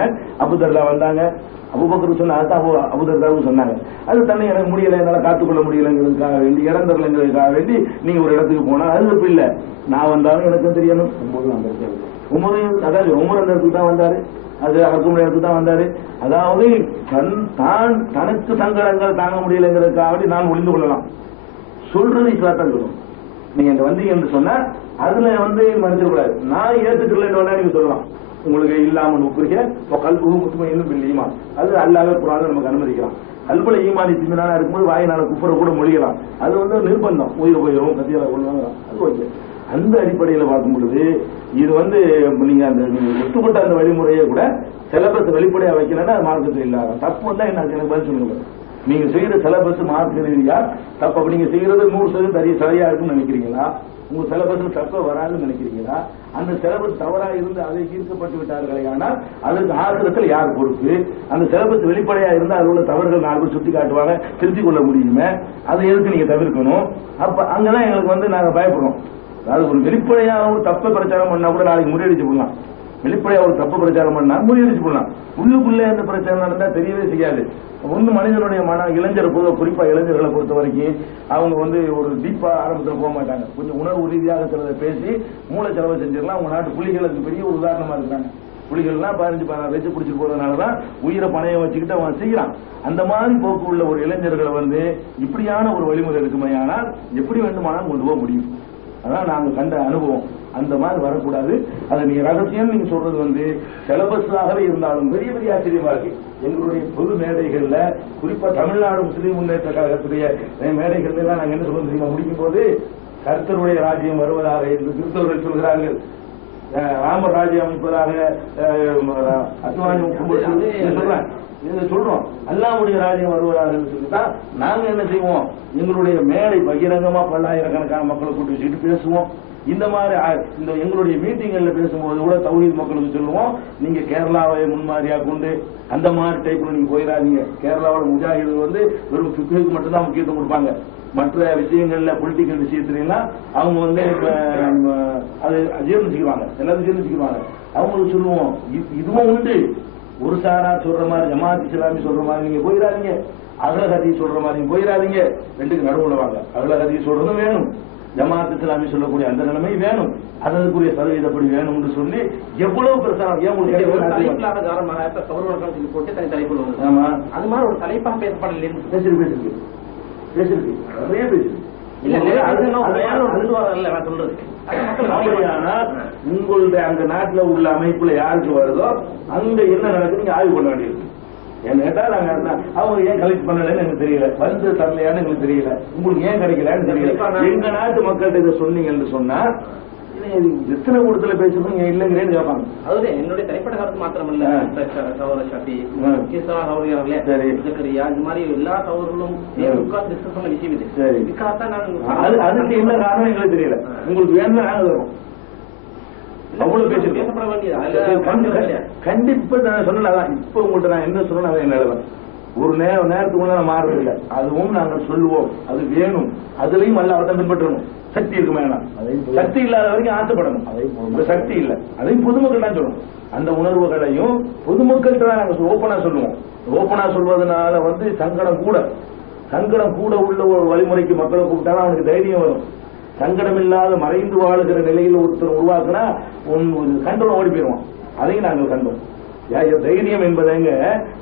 அபூதர்லா வந்தாங்க, அபூபக்கர் சொன்ன அதுதான் அபூதர்தாவும் சொன்னாங்க. அது தன்னை எனக்கு முடியல, என்னால காத்துக்கொள்ள முடியலங்கிறதுக்காக வேண்டி, இடம் தரலங்கிறதுக்காக வேண்டி நீங்க ஒரு இடத்துக்கு போனா அது தப்பு இல்லை. நான் வந்தாலும் எனக்கும் தெரியணும். உமரையும் அதாவது உமர் அந்த இடத்துக்கு தான் வந்தாரு, அது அடக்குமுறை இடத்துக்கு தான் வந்தாரு. அதாவது தனக்கு சங்கடங்கள் தாங்க முடியலைங்கிறதுக்காக வேண்டி நான் ஒளிந்து கொள்ளலாம். சொல்றது இஸ்லாத்தான் சொல்லணும். நீங்க இந்த வந்தீங்க என்று சொன்னா அதுல வந்து மறைச்சிடக்கூடாது. நான் ஏத்துக்கலன்னு நீங்க சொல்லலாம். உங்களுக்கு இல்லாமல் உக்குரிய கல்பு முத்துமையும் இல்லையுமா அது அல்லாத குரான் நமக்கு அனுமதிக்கலாம். கல்புல ஈமானி திமினானா இருக்கும்போது வாயினால குப்புற கூட மொழியலாம். அது வந்து நிர்பந்தம். உயிர் போயிடும், கத்தியால கொள்வாங்க. அது ஓகே. அந்த அடிப்படையில் பார்க்கும் பொழுது இது வந்து நீங்க அந்த ஒத்துப்பட்ட அந்த வழிமுறையை கூட சிலபஸ் வெளிப்படையா வைக்கலன்னா அது மார்க்கத்தில் இல்லாத தப்பு வந்தா என்ன எனக்கு பதில் சொல்லுங்க. நீங்க செய்யற சிலபஸ் மார்க்க ரீதியா தப்பு. அப்ப நீங்க செய்யறது 100% சரியா இருக்குன்னு நினைக்கிறீங்களா? உங்க சிலபஸ்ல தப்ப வராதுன்னு நினைக்கிறீங்களா? அந்த சிலபஸ் தவறா இருந்து அதை தீர்க்கப்பட்டு விட்டார்களே ஆனால் அதற்கு ஆசிரியத்தில் யார் பொறுப்பு? அந்த சிலபஸ் வெளிப்படையா இருந்தா அது உள்ள தவறுகள் 4 பேர் சுட்டி காட்டுவாங்க, திருத்திக் கொள்ள முடியுமே. அதை எதுக்கு நீங்க தவிர்க்கணும்? அப்ப அங்கதான் எங்களுக்கு வந்து நாங்க பயப்படுறோம். அதாவது ஒரு வெளிப்படையா ஒரு தப்ப பிரச்சாரம் பண்ணா கூட நாளைக்கு முறியடிச்சு போடலாம். வெளிப்படையா ஒரு தப்பு பிரச்சாரம் பண்ணா முறியடிச்சு போடலாம். உள்ளுக்குள்ளே அந்த பிரச்சனை நடந்தா தெரியவே செய்யாது. ஒன்று மனிதனுடைய இளைஞர் குறிப்பா இளைஞர்களை பொறுத்த வரைக்கும் அவங்க வந்து ஒரு டீப்பா ஆரம்பத்தில் போக மாட்டாங்க. கொஞ்சம் உணர்வு ரீதியாக சிலதை பேசி மூளை செலவு செஞ்சிடலாம். அவங்க நாட்டு புலிகளுக்கு பெரிய ஒரு உதாரணமா இருக்கிறாங்க. புலிகள்லாம் 15-16 வச்சு பிடிச்சிட்டு போறதுனாலதான் உயிரை பணையம் வச்சுக்கிட்டு அவன் செய்யறான். அந்த மாதிரி போக்கு உள்ள ஒரு இளைஞர்களை வந்து இப்படியான ஒரு வழிமுறை இருக்குமே ஆனால் எப்படி வேண்டுமானாலும் கொண்டு போக முடியும். அதான் நாங்க கண்ட அனுபவம். அந்த மாதிரி வரக்கூடாது. அதை நீங்க ரகசியம் நீங்க சொல்றது வந்து சிலபஸாகவே இருந்தாலும் பெரிய பெரிய ஆச்சரியமா இருக்கு. எங்களுடைய பொது மேடைகள்ல குறிப்பா தமிழ்நாடு முஸ்லீம் முன்னேற்ற கழகத்துடைய மேடைகள்ல எல்லாம் நாங்க என்ன சொல்ல தெரியுமா? முடிக்கும் போது கர்த்தருடைய ராஜ்யம் வருவதாக என்று கிறிஸ்தவர்கள் சொல்கிறார்கள். ராமர் ராஜ்யம் அமைப்பதாக அத்வானி சொல்றேன். இதை சொல்றோம். அல்லாஹ்வுடைய ராஜ்யம் வருவதாக சொல்லிதான் நாங்க என்ன செய்வோம், எங்களுடைய மேடை பகிரங்கமா பல்லாயிரக்கணக்கான மக்களை கூட்டி வச்சுக்கிட்டு பேசுவோம். இந்த மாதிரி இந்த எங்களுடைய மீட்டிங்கள்ல பேசும்போது கூட தௌஹீத் மக்களுக்கு சொல்லுவோம், நீங்க கேரளாவை முன்மாதிரியா கொண்டு அந்த மாதிரி டைப்ல நீங்க போயிடாதீங்க. கேரளாவோட முஜாஹிது வந்து வெறும் ஃபிக்ஹுக்கு மட்டும்தான் முக்கியத்துவம் கொடுப்பாங்க. மற்ற விஷயங்கள்ல பொலிட்டிக்கல் விஷயத்துலாம் அவங்க வந்து அது ஜீர்ணிச்சுக்குவாங்க, எல்லாத்தையும் ஜீர்ணிச்சுக்குவாங்க. அவங்களுக்கு சொல்லுவோம், இதுவும் உண்டு. ஒரு சாரா சொல்ற மாதிரி ஜமாத் இஸ்லாமி சொல்ற மாதிரி நீங்க போயிடாதீங்க, அகல ஹதீஸ் சொல்ற மாதிரி நீங்க போயிடாதீங்க. ரெண்டுக்கு நடுவுல வாங்க. அகல ஹதீஸ் சொல்றதும் வேணும், ஜமாத் இஸ்லாமி சொல்லக்கூடிய அந்த நிலைமை வேணும், அதற்குரிய சதவீதப்படி வேணும்னு சொல்லி எவ்வளவு பிரசாரம். ஏன் போட்டு தனி தலைப்பு. ஆமா, அது மாதிரி ஒரு தலைப்பாக பேசப்படல. பேசிருக்கு நிறைய பேசுது. உங்களுடைய அந்த நாட்டில் உள்ள அமைப்புல யாருக்கு வருதோ அங்க என்ன நடக்குது நீங்க ஆய்வு பண்ண வேண்டியிருக்கு. என்ன கேட்டா நாங்க அவங்க ஏன் கலெக்ட் பண்ணலன்னு எனக்கு தெரியல, வந்து தரலையான்னு எங்களுக்கு தெரியல, உங்களுக்கு ஏன் கிடைக்கலன்னு தெரியல. எங்க நாட்டு மக்கள்கிட்ட இதை சொன்னீங்கன்னு சொன்னா எத்தனை கூடத்துல பேசுறதுங்க இல்லைங்கிறேன்னு கேட்பாங்க. அதாவது என்னுடைய தனிப்பட்ட கருத்து மாத்திரமல்ல, சகோதர ஷாஃபி, சகோதரியா, இது மாதிரி எல்லா சகோதரர்களும் டிஸ்கஸ் பண்ண விஷயம் இது. அதுக்கு என்ன காரணம் எங்களுக்கு தெரியல. உங்களுக்கு வேணும்னா நாங்க தரோம். அவ்வளவு பேசப்பட வேண்டியது கண்டிப்பா நான் சொன்னதான். இப்ப உங்கள்கிட்ட நான் என்ன சொன்னேன் அதை என்ன ஒரு நேரத்துக்குள்ள நான் மாறுறதில்லை. அதுவும் நாங்கள் சொல்லுவோம், அது வேணும். அதுலயும் அல்ல அவர்தான் பின்பற்றணும். சக்தி இருக்கு வேணாம், சக்தி இல்லாத வரைக்கும் ஆசைப்படணும். சக்தி இல்லை, அதையும் பொதுமக்கள் தான் சொல்லணும். அந்த உணர்வுகளையும் பொதுமக்கள்கிட்ட தான் நாங்கள் ஓப்பனா சொல்லுவோம். ஓப்பனா சொல்வதனால வந்து சங்கடம் கூட உள்ள ஒரு வழிமுறைக்கு மக்களை கூப்பிட்டாலும் அவனுக்கு தைரியம் வரும். சங்கடம் இல்லாத மறைந்து வாழுகிற நிலையில் ஒருத்தர் உருவாக்குனா கண்டோம் ஓடி போயிடுவான். அதையும் நாங்கள் கண்டோம். தைரியம் என்பதைங்க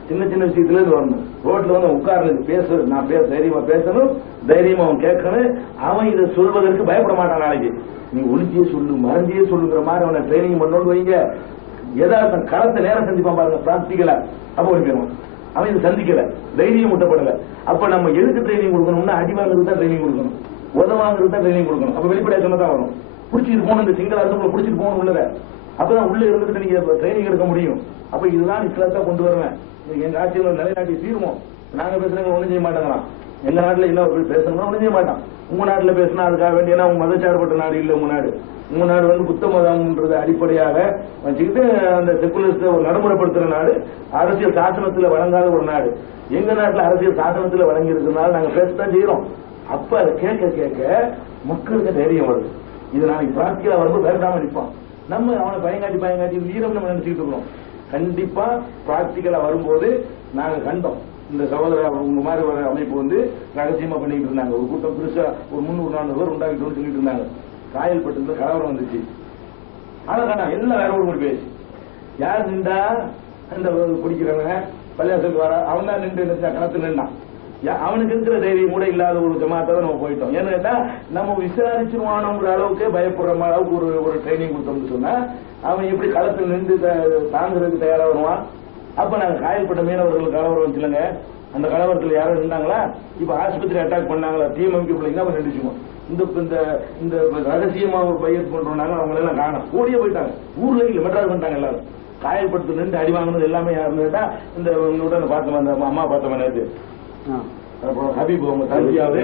சின்ன சின்ன விஷயத்துல இருந்து வரணும். ரோட்ல வந்து உட்கார்ந்து பேசுறது, நான் தைரியமா பேசணும், தைரியமா அவன் கேட்கணும். அவன் இதை சொல்வதற்கு பயப்பட மாட்டான். நாளைக்கு நீ ஒளிஞ்சியே சொல்லு, மறைஞ்சியே சொல்லுங்கிற மாதிரி அவனை ட்ரைனிங் பண்ணோன்னு வைங்க. ஏதாவது களத்தை நேரம் சந்திப்பான் பாருங்க, பிராக்டிக்கலா. அப்ப ஓடி போயிடுவான். அவன் இதை சந்திக்கல, தைரியம் ஊட்டப்படல. அப்ப நம்ம எதுக்கு ட்ரைனிங் கொடுக்கணும்னா அடி வாங்குறது தான் ட்ரைனிங் கொடுக்கணும், உதவாங்கிறது தான் ட்ரைனிங் கொடுக்கணும். அப்ப வெளிப்படையா சொன்னதான் வரும். பிடிச்சிட்டு போகணும், இந்த சிங்கள அரசு பிடிச்சிட்டு போகணும் உள்ளத. அப்பதான் உள்ள இருந்துட்டு நீங்க ட்ரைனிங் எடுக்க முடியும். அப்ப இதுதான் இஸ்லாத்தை கொண்டு வருவேன். எங்க ஆட்சியில் நிலைநாட்டி தீர்வோம். நாங்க பேசுறவங்க ஒண்ணும் செய்ய மாட்டாங்களாம். எங்க நாட்டுல இன்னொரு பேசணும்னா ஒண்ணும் செய்ய மாட்டான். உங்க நாட்டுல பேசினா அதுக்காக வேண்டிய உங்க மதச்சார்பற்ற நாடு இல்ல. உங்க நாடு வந்து புத்த மதம்ன்றது அடிப்படையாக வச்சுக்கிட்டு அந்த செக்குலரிஸ்ட் ஒரு நடைமுறைப்படுத்துற நாடு, அரசியல் சாசனத்துல வழங்காத ஒரு நாடு. எங்க நாட்டுல அரசியல் சாசனத்துல வழங்கி இருக்கிறதுனால நாங்க பேசத்தான் செய்யறோம். அப்ப அதை கேட்க மக்களுக்கு தைரியம் வருது. இது நாளைக்கு பிராக்டிகலா வரும்போது வேண்டாம நிற்பான். நம்ம அவனை பயங்காட்டி வீரம் நம்ம நினைச்சுக்கிட்டு இருக்கிறோம். கண்டிப்பா பிராக்டிகலா வரும்போது நாங்க கண்டோம். இந்த சகோதர உங்க மாதிரி ஒரு அமைப்பு வந்து ரகசியமா பண்ணிட்டு இருந்தாங்க. ஒரு கூட்டம் பெருசா ஒரு 300-400 பேர் உண்டாக்கிட்டு சொல்லிட்டு இருந்தாங்க. காயல்பட்டு கலவரம் வந்துச்சு. ஆனா எல்லாம் வேற ஒரு பேசி யார் நின்றா அந்த குடிக்கிறவங்க பள்ளியாசலுக்கு வர அவன் தான் நின்று கணத்து நின்றான். அவனுக்கு இருக்கிற தைரியம் கூட இல்லாத ஒரு ஜமாத்தான் நம்ம போயிட்டோம். ஏன்னு கேட்டா நம்ம விசாரிச்சிருவானோங்கிற அளவுக்கு பயப்படுற அளவுக்கு ஒரு ட்ரைனிங் கொடுத்தோம்னு சொன்னா அவன் எப்படி களத்தில் நின்று தாங்குறதுக்கு தயாரா வருவான். அப்ப நாங்க காயல்பட்ட மீனவர்கள் கலவரம் வச்சுலங்க. அந்த கலவரத்தில் யாரும் நின்றாங்களா? இப்ப ஆஸ்பத்திரி அட்டாக் பண்ணாங்களா? டிஎம்எம்கே பிள்ளைங்க அவன் நின்றுச்சுவோம். இந்த ரகசியமா ஒரு பயிர் பண்றாங்க. அவங்க எல்லாம் காணும் ஓடியே போயிட்டாங்க. ஊர்ல இல்ல மெட்ராஸ் பண்ணிட்டாங்க எல்லாரும். காயல்படுத்து நின்று அடி வாங்கினது எல்லாமே யாருன்னு கேட்டா இந்த உடனே பார்த்தோம், அந்த அம்மா பார்த்தோம் நேற்று. அப்புறம் ஹபீப் அவங்க தம்பியாவது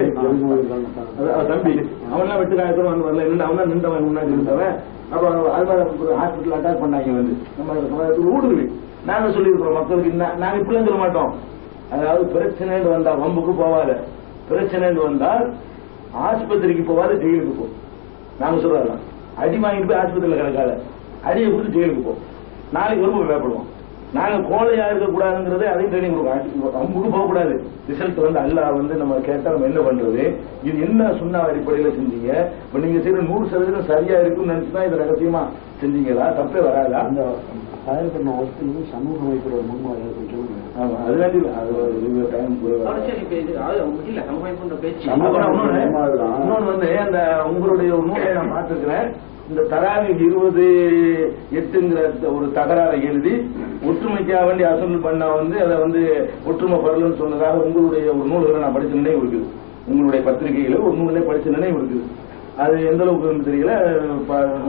தம்பி அவன்லாம் வெட்டு காயத்தோட வந்து வரல. அவன் தான் நின்றவன் முன்னாடி இருந்தவன். அப்ப அது மாதிரி ஹாஸ்பிட்டல் அட்டாக் பண்ணாங்க. வந்து நம்ம ஊடுருவி நாங்க சொல்லியிருக்கிறோம் மக்களுக்கு. நாங்க இப்படிலாம் சொல்ல மாட்டோம். அதாவது பிரச்சனைன்னு வந்தா வம்புக்கு போவாத, பிரச்சனைன்னு வந்தால் ஆஸ்பத்திரிக்கு போவாத, ஜெயிலுக்கு போ. நாங்க சொல்றோம், அடி வாங்கிட்டு போய் ஆஸ்பத்திரியில கிடக்காத, அடியை கொடுத்து ஜெயிலுக்கு போ. நாளைக்கு ரொம்ப பயப்படுவோம். நாங்க கோழையா இருக்க கூடாதுங்கிறது அதையும் ட்ரைனிங் கொடுக்கணும். அம்புக்கு போகக்கூடாது. ரிசல்ட் வந்து அல்லாஹ் வந்து நம்ம கேட்டா நம்ம என்ன பண்றது, இது என்ன சொன்ன அடிப்படையில செஞ்சீங்க, இப்ப நீங்க செய்யற 100% சரியா இருக்குன்னு நினைச்சுதான் இதை ரகசியமா செஞ்சீங்களா, தப்பே வராதா? அந்த சமூக அமைப்பு முன்மாதிரி இன்னொன்னு வந்து அந்த உங்களுடைய நூலை நான் பார்த்திருக்கிறேன். இந்த தராவி 20:8 ஒரு தகராறை எழுதி ஒற்றுமைக்காக வேண்டி அசல் பண்ண வந்து அதை வந்து ஒற்றுமை பரலன்னு சொன்னதாக உங்களுடைய ஒரு நூல்களை நான் படிச்ச நினைவு இருக்குது. உங்களுடைய பத்திரிகையில ஒரு நூலை படிச்ச நினைவு இருக்குது. அது எந்த அளவுக்கு தெரியல.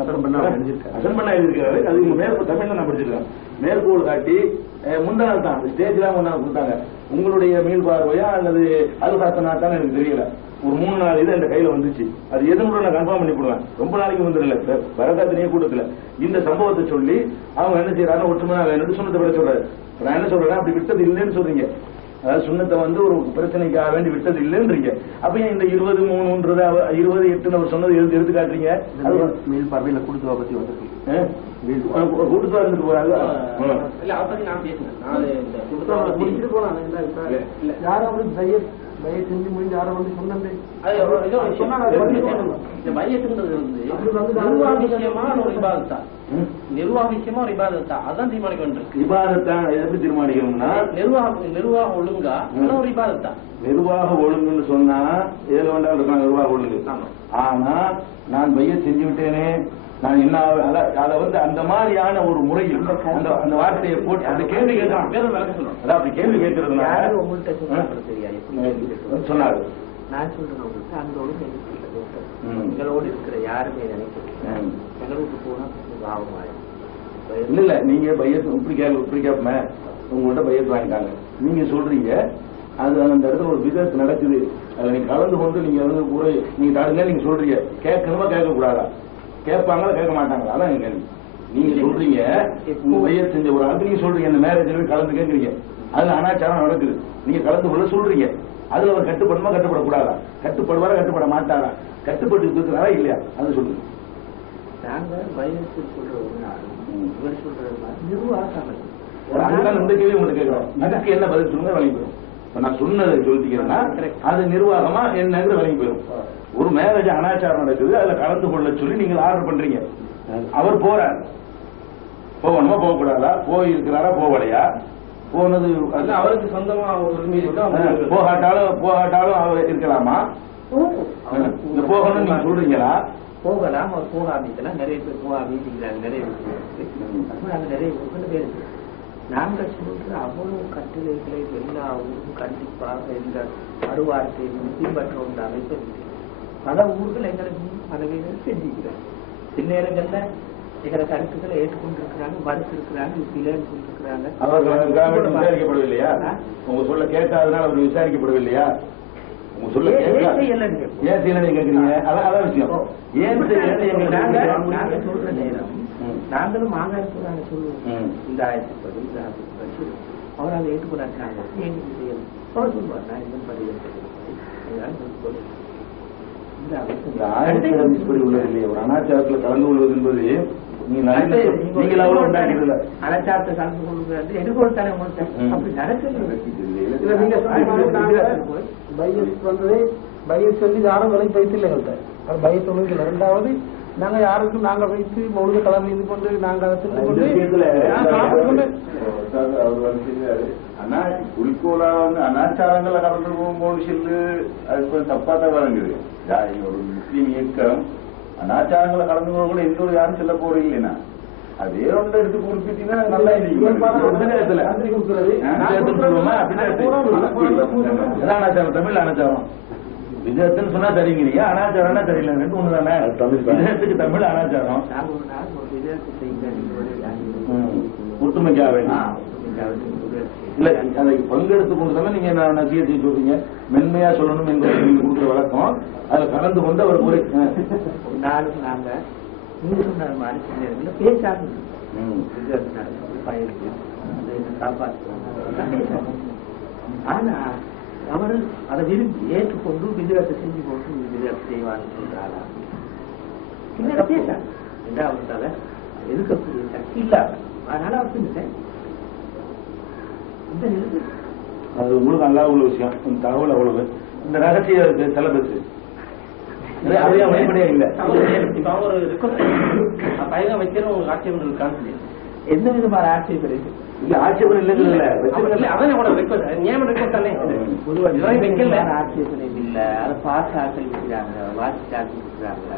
அசன் பண்ணா எழுதியிருக்காரு. அது மேற்கோள் தமிழ்ல நான் படிச்சிருக்கேன். மேற்கோள் காட்டி முந்தாள் தான் ஸ்டேஜ்லாம் ஒன்றா கொடுத்தாங்க. உங்களுடைய மீள் பார்வையா அல்லது அல்ஹாசனாத்தான்னு எனக்கு தெரியல. ஒரு 3 நாள் இது என் கையில வந்துச்சு. அது எதுன்னு நான் கன்ஃபார்ம் பண்ணி கொடுவேன். ரொம்ப நாளைக்கு வந்துடல வரகாத்தினே கூட்டத்துல இந்த சம்பவத்தை சொல்லி அவங்க என்ன செய்யறாங்க, ஒற்றுமையா வேணும்னு சுண்ணத்தை விட சொல்றாரு. நான் என்ன சொல்றேன், அப்படி விட்டது இல்லைன்னு சொல்றீங்க. அதாவது சுண்ணத்தை ஒரு பிரச்சனைக்காக வேண்டி விட்டது இல்லைன்றீங்க. அப்ப ஏன் இந்த 20-3 20-8 அவர் சொன்னது எடுத்து காட்டுறீங்க? அது மீள் பார்வையில கூட்டுவா பத்தி வந்து கூட்டுவா இருந்துட்டு போறாங்க. இல்ல அதை நான் பேசினேன். நான் முடிச்சுட்டு போலாம். யாராவது பைய செஞ்சு முடிஞ்சு யாரும் வந்து சொன்னது நிர்வாகியமான ஒரு இபாதத்தா, நிர்வாகியமா ஒரு இபாதத்தா, அதான் தீர்மானிக்க வேண்டியிருக்கு. இபாதத்தா எப்படி தீர்மானிக்கணும்னா நிர்வாக ஒழுங்கா ஒரு இபாதத்தா. நிர்வாக ஒழுங்குன்னு சொன்னா ஏழு வேண்டாம் இருக்கலாம் நிர்வாக ஒழுங்கு. ஆனா நான் பைய செஞ்சு விட்டேனே, நான் என்ன அதை அந்த மாதிரியான ஒரு முறையில் அந்த வார்த்தையை போட்டு அந்த கேள்வி கேட்கலாம். அதான் அப்படி கேள்வி கேட்கறதுனால சொன்னாரு. நான் சொல்றேன் உங்களுக்கு அந்த ஒழுங்கு எங்களோடு இருக்கிற யாருமே நினைக்கிறேன் எங்களுக்கு போனா லாபமாயிடும். இல்ல நீங்க பையத்து இப்படி கேட்ப உங்கள்கிட்ட பையத்து வாங்கிட்டாங்க, நீங்க சொல்றீங்க அது அந்த இடத்துல ஒரு விதத்து நடக்குது, அதுல நீங்க கலந்து கொண்டு நீங்க உரை நீங்க தடுங்க நீங்க சொல்றீங்க. கேட்கணுமா கேட்க கூடாதா? கேட்பாங்களா கேட்க மாட்டாங்களா? அதான் எங்க கேள்வி. நீங்க சொல்றீங்க உங்க பையன் செஞ்ச ஒரு ஆளுக்கு நீங்க சொல்றீங்க இந்த மேரேஜ்ல போய் கலந்து கேட்கறீங்க, அதுல அனாச்சாரம் நடக்குது, நீங்க கலந்து கொள்ள சொல்றீங்க. அதுல அவர் கட்டுப்படுமா கட்டுப்படக்கூடாதா? கட்டுப்படுவாரா கட்டுப்பட மாட்டாரா? கட்டுப்பட்டு இருக்கிறாரா இல்லையா? அது சொல்லுங்க. நாங்க வயசு சொல்ற ஒரு நாள் இவர் சொல்றது நிர்வாகம் இந்த கேள்வி உங்களுக்கு கேட்கிறோம். அதுக்கு என்ன பதில் சொல்லுங்க வழங்கி போயிடும். நான் சொன்னதை சொல்லிட்டீங்கன்னா அது நிர்வாகமா என்னங்கிற வழங்கி போயிடும். ஒரு மேரேஜ் அனாச்சாரம் நடக்குது, அதுல கலந்து கொள்ள சொல்லி நீங்க ஆர்டர் பண்றீங்க. அவர் போறார், போகணுமா போகக்கூடாதா? போயிருக்கிறாரா போகலையா? போனது அவருக்கு சொந்தமா போகாட்டாலும் அவர் இருக்கலாமா? போகணும்னு நீங்க சொல்றீங்களா? போகலாம். அவர் போகாமிக்கலாம். நிறைய பேர் போகாமிக்கிறாங்க. நிறைய பேர் நாங்க நிறைய பேர் இருக்கு. நாங்கள் சொல்ற அவ்வளவு கட்டளைகளை எல்லா ஊரும் கண்டிப்பாக இந்த அறுவாரத்தை பின்பற்ற உள்ள அமைப்பு பல ஊர்கள் எங்களுக்கு பலவீனம் செஞ்சுக்கிறாங்க. சில நேரங்கள்ல எங்களை கருத்துக்களை ஏற்றுக்கொண்டிருக்கிறாங்க, மறுத்திருக்கிறாங்க, இல்லைன்னு சொல்லிருக்கிறாங்க. அவர்கள் விசாரிக்கப்படவில்லையா? உங்க சொல்ல கேட்காதனால அவர் விசாரிக்கப்படவில்லையா? உங்க சொல்ல ஏன் செய்யலன்னு கேட்கறீங்க? அதான் விஷயம். ஏன் நாங்க சொல்ற நேரம் நாங்களும் மாகாணத்துக்கு நாங்க சொல்லுவோம் இந்த ஆயிரத்தி அவர் அதை ஏற்றுக்கொள்ளாங்க. ஏன் செய்யணும் அவர் சொல்லுவார். நான் இன்னும் ஒரு அனாச்சாரத்தில் கலந்து கொள்வது என்பது அனாச்சாரத்தை கலந்து கொள்வது எதிர்கொள்தானே அப்படி நடக்கிறது. பையன் சொல்லி யாரும் விலை பயிற்சியில் எங்கள்கிட்ட பைய தொழில்கள். இரண்டாவது நாங்க யாருக்கும் நாங்க வைத்து முழுக்க கலந்து இது கொண்டு நாங்க குறிக்கோளா அனாச்சாரங்களை கலந்து போகும்போது சொல்லு அது கொஞ்சம் தப்பா தான் வழங்குது. ஒரு முஸ்லீம் இயக்கம் அனாச்சாரங்களை கலந்து போக கூட எந்த ஒரு யாரும் சொல்ல போறது இல்லைன்னா அதே ஒன்று எடுத்து குறிப்பிட்டீங்கன்னா நல்லா அனாச்சாரம் தமிழ் அனாச்சாரம் விதத்துன்னு சொன்னா தெரியுங்கிறீங்க, அனாச்சாரம்னா தெரியல. ரெண்டு ஒண்ணு தானே. விதத்துக்கு தமிழ் அனாச்சாரம் ஒற்றுமைக்காக வேண்டாம் இல்ல. அதை பங்கெடுத்து கொண்டு நீங்க நசியத்தை சொல்றீங்க. மென்மையா சொல்லணும் என்பதை நீங்க கொடுக்குற வழக்கம். அதுல கலந்து கொண்டு அவர் முறை நாளும் நாங்க பேசாம ஆனா அவர் அதை விரும்பி ஏற்றுக்கொண்டு விதத்தை செஞ்சு போட்டு விதத்தை செய்வான்னு சொல்றாரா? பேசாங்க அவர்தால எதிர்க்கக்கூடிய சக்தி இல்லாத. அதனால அவர் செஞ்சுட்டேன். அது உங்களுக்கு நல்லா உள்ள விஷயம். தகவல் அவ்வளவு. இந்த ரகசிய சிலபஸ் வெளிப்படையா இல்ல. இப்ப அவர் பயணம் வைக்கிற ஒரு ஆட்சேபம் இருக்கான்னு எந்த விதமான ஆட்சேபம் இருக்கு? இல்ல ஆட்சேபம் இல்லைன்னு ஆட்சேபனை இல்ல. அதை பார்த்து ஆட்கள் இருக்கிறாங்க, வாட்சி ஆட்கள் இருக்கிறாங்க.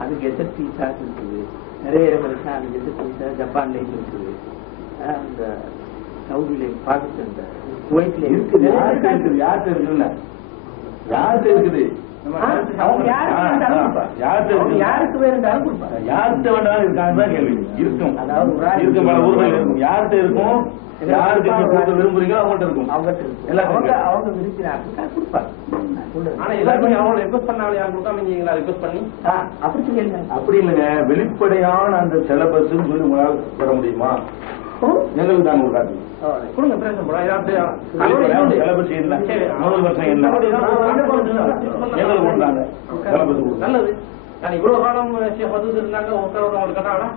அது கெசட் பீஸா இருக்குது. நிறைய இடங்களுக்கு அந்த கெசட் பீஸா ஜப்பான்லயும் இருக்குது, அந்த சவுதியில, பாகிஸ்தான், குவைட்ல இருக்குது. யார்கிட்ட இருக்குல்ல யார்கிட்ட இருக்குது? அவங்க யாருக்கு வேண்டாலும் கொடுப்பாங்க. யார்கிட்ட வேண்டாலும் இருக்காங்க கேள்வி இருக்கும். அதாவது இருக்கும், பல ஊர்கள் இருக்கும். யார்கிட்ட இருக்கும், யாருக்கு கொடுக்க விரும்புறீங்களோ அவங்கள்ட்ட இருக்கும். அவங்க விரும்பினாங்க கொடுப்பாங்க. ஆனா எல்லாருமே அவங்க ரெக்வஸ்ட் பண்ணாங்க, யாரும் கொடுக்காம நீங்களா ரெக்வஸ்ட் பண்ணி அப்படி சொல்லுங்க. அப்படி இல்லைங்க, வெளிப்படையான அந்த சிலபஸ் சொல்லி உங்களால் பெற முடியுமா? எங்களுக்கு தான் ஒரு காட்டு கொடுங்க, பிரச்சனை சிலபஸ் இல்லை, முதல் வருஷம் இல்லை, எங்களுக்கு கொடுத்தாங்க சிலபஸ். நல்லது. நான் இவ்வளவு காலம் இருந்தாங்க உங்களுக்கு கட்டாங்களா?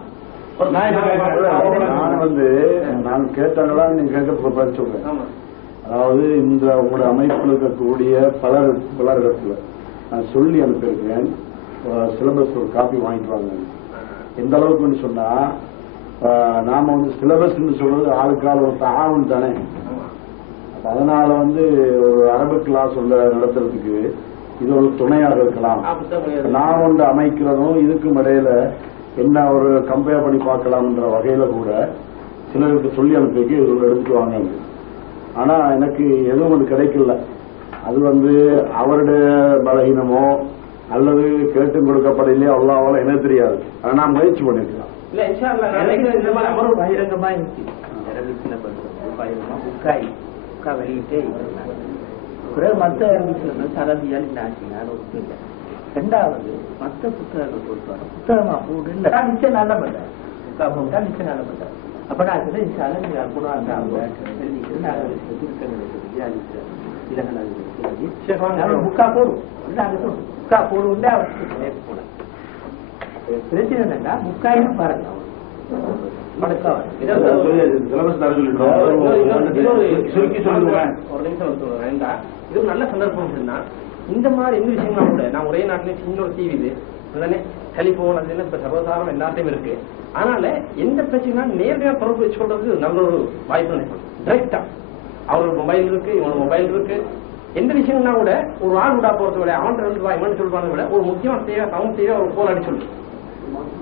நான் கேட்டாங்களா நீங்க கேட்க படிச்சுங்க. அதாவது இந்த உங்களுடைய அமைப்பில் இருக்கக்கூடிய பலரிடத்துல நான் சொல்லி அனுப்பியிருக்கேன், சிலபஸ் ஒரு காப்பி வாங்கிட்டு வாங்க. எந்த அளவுக்குன்னு சொன்னா, நாம சிலபஸ் சொல்றது ஆளுக்கால ஒரு தாவம் தானே. அதனால ஒரு அரபு கிளாஸ் நடத்துறதுக்கு இது ஒரு துணையாக இருக்கலாம். நான் ஒன்று அமைக்கிறதும் இதுக்கும் இடையில என்ன ஒரு கம்பேர் பண்ணி பார்க்கலாம்ன்ற வகையில கூட சிலருக்கு சொல்லி அனுப்பிக்கு இது எடுத்துட்டு வாங்க. ஆனா எனக்கு எதுவும் ஒன்று கிடைக்கல. அது அவருடைய பலகீனமோ அல்லது கேட்டு கொடுக்கப்படலையோ அவ்வளோ எனக்கு தெரியாது. ஆனா நான் முயற்சி பண்ணிருக்கலாம். பகிரங்கமா இருந்துச்சு வெளியிட்டே மற்ற சதவியால் இல்லை. ரெண்டாவது மற்ற புத்தகங்கள் பொறுத்தவரை புத்தகமா போடு இல்லை நிச்சயம் நல்ல மாட்டேன், நிச்சயம் நல்ல மாட்டேன். அப்ப நான் புக்கா போடும் புக்கா போடுவோம். பிரச்சனை என்னன்னா புக்காயின்னு பாருங்க. இது நல்ல சந்தர்ப்பம். இந்த மாதிரி எந்த விஷயங்களும் கூட நான் ஒரே நாட்டிலே சின்ன டிவி இது டெலிபோன் அது இப்ப சர்வசாரம் எல்லாத்தையும் இருக்கு. அதனால எந்த பிரச்சனைனா நேரடியாக தொடர்பு வச்சு கொள்றதுக்கு நல்ல ஒரு வாய்ப்பு நினைப்பேன். டைரக்டா அவரோட மொபைல் இருக்கு, இவனோட மொபைல் இருக்கு. எந்த விஷயம்னா கூட ஒரு ஆள் விடா போறத விட அவன் இவன் சொல்றாங்க விட ஒரு முக்கியமான தேவை அவன் தேவை ஒரு கோல் அடி சொல்லு.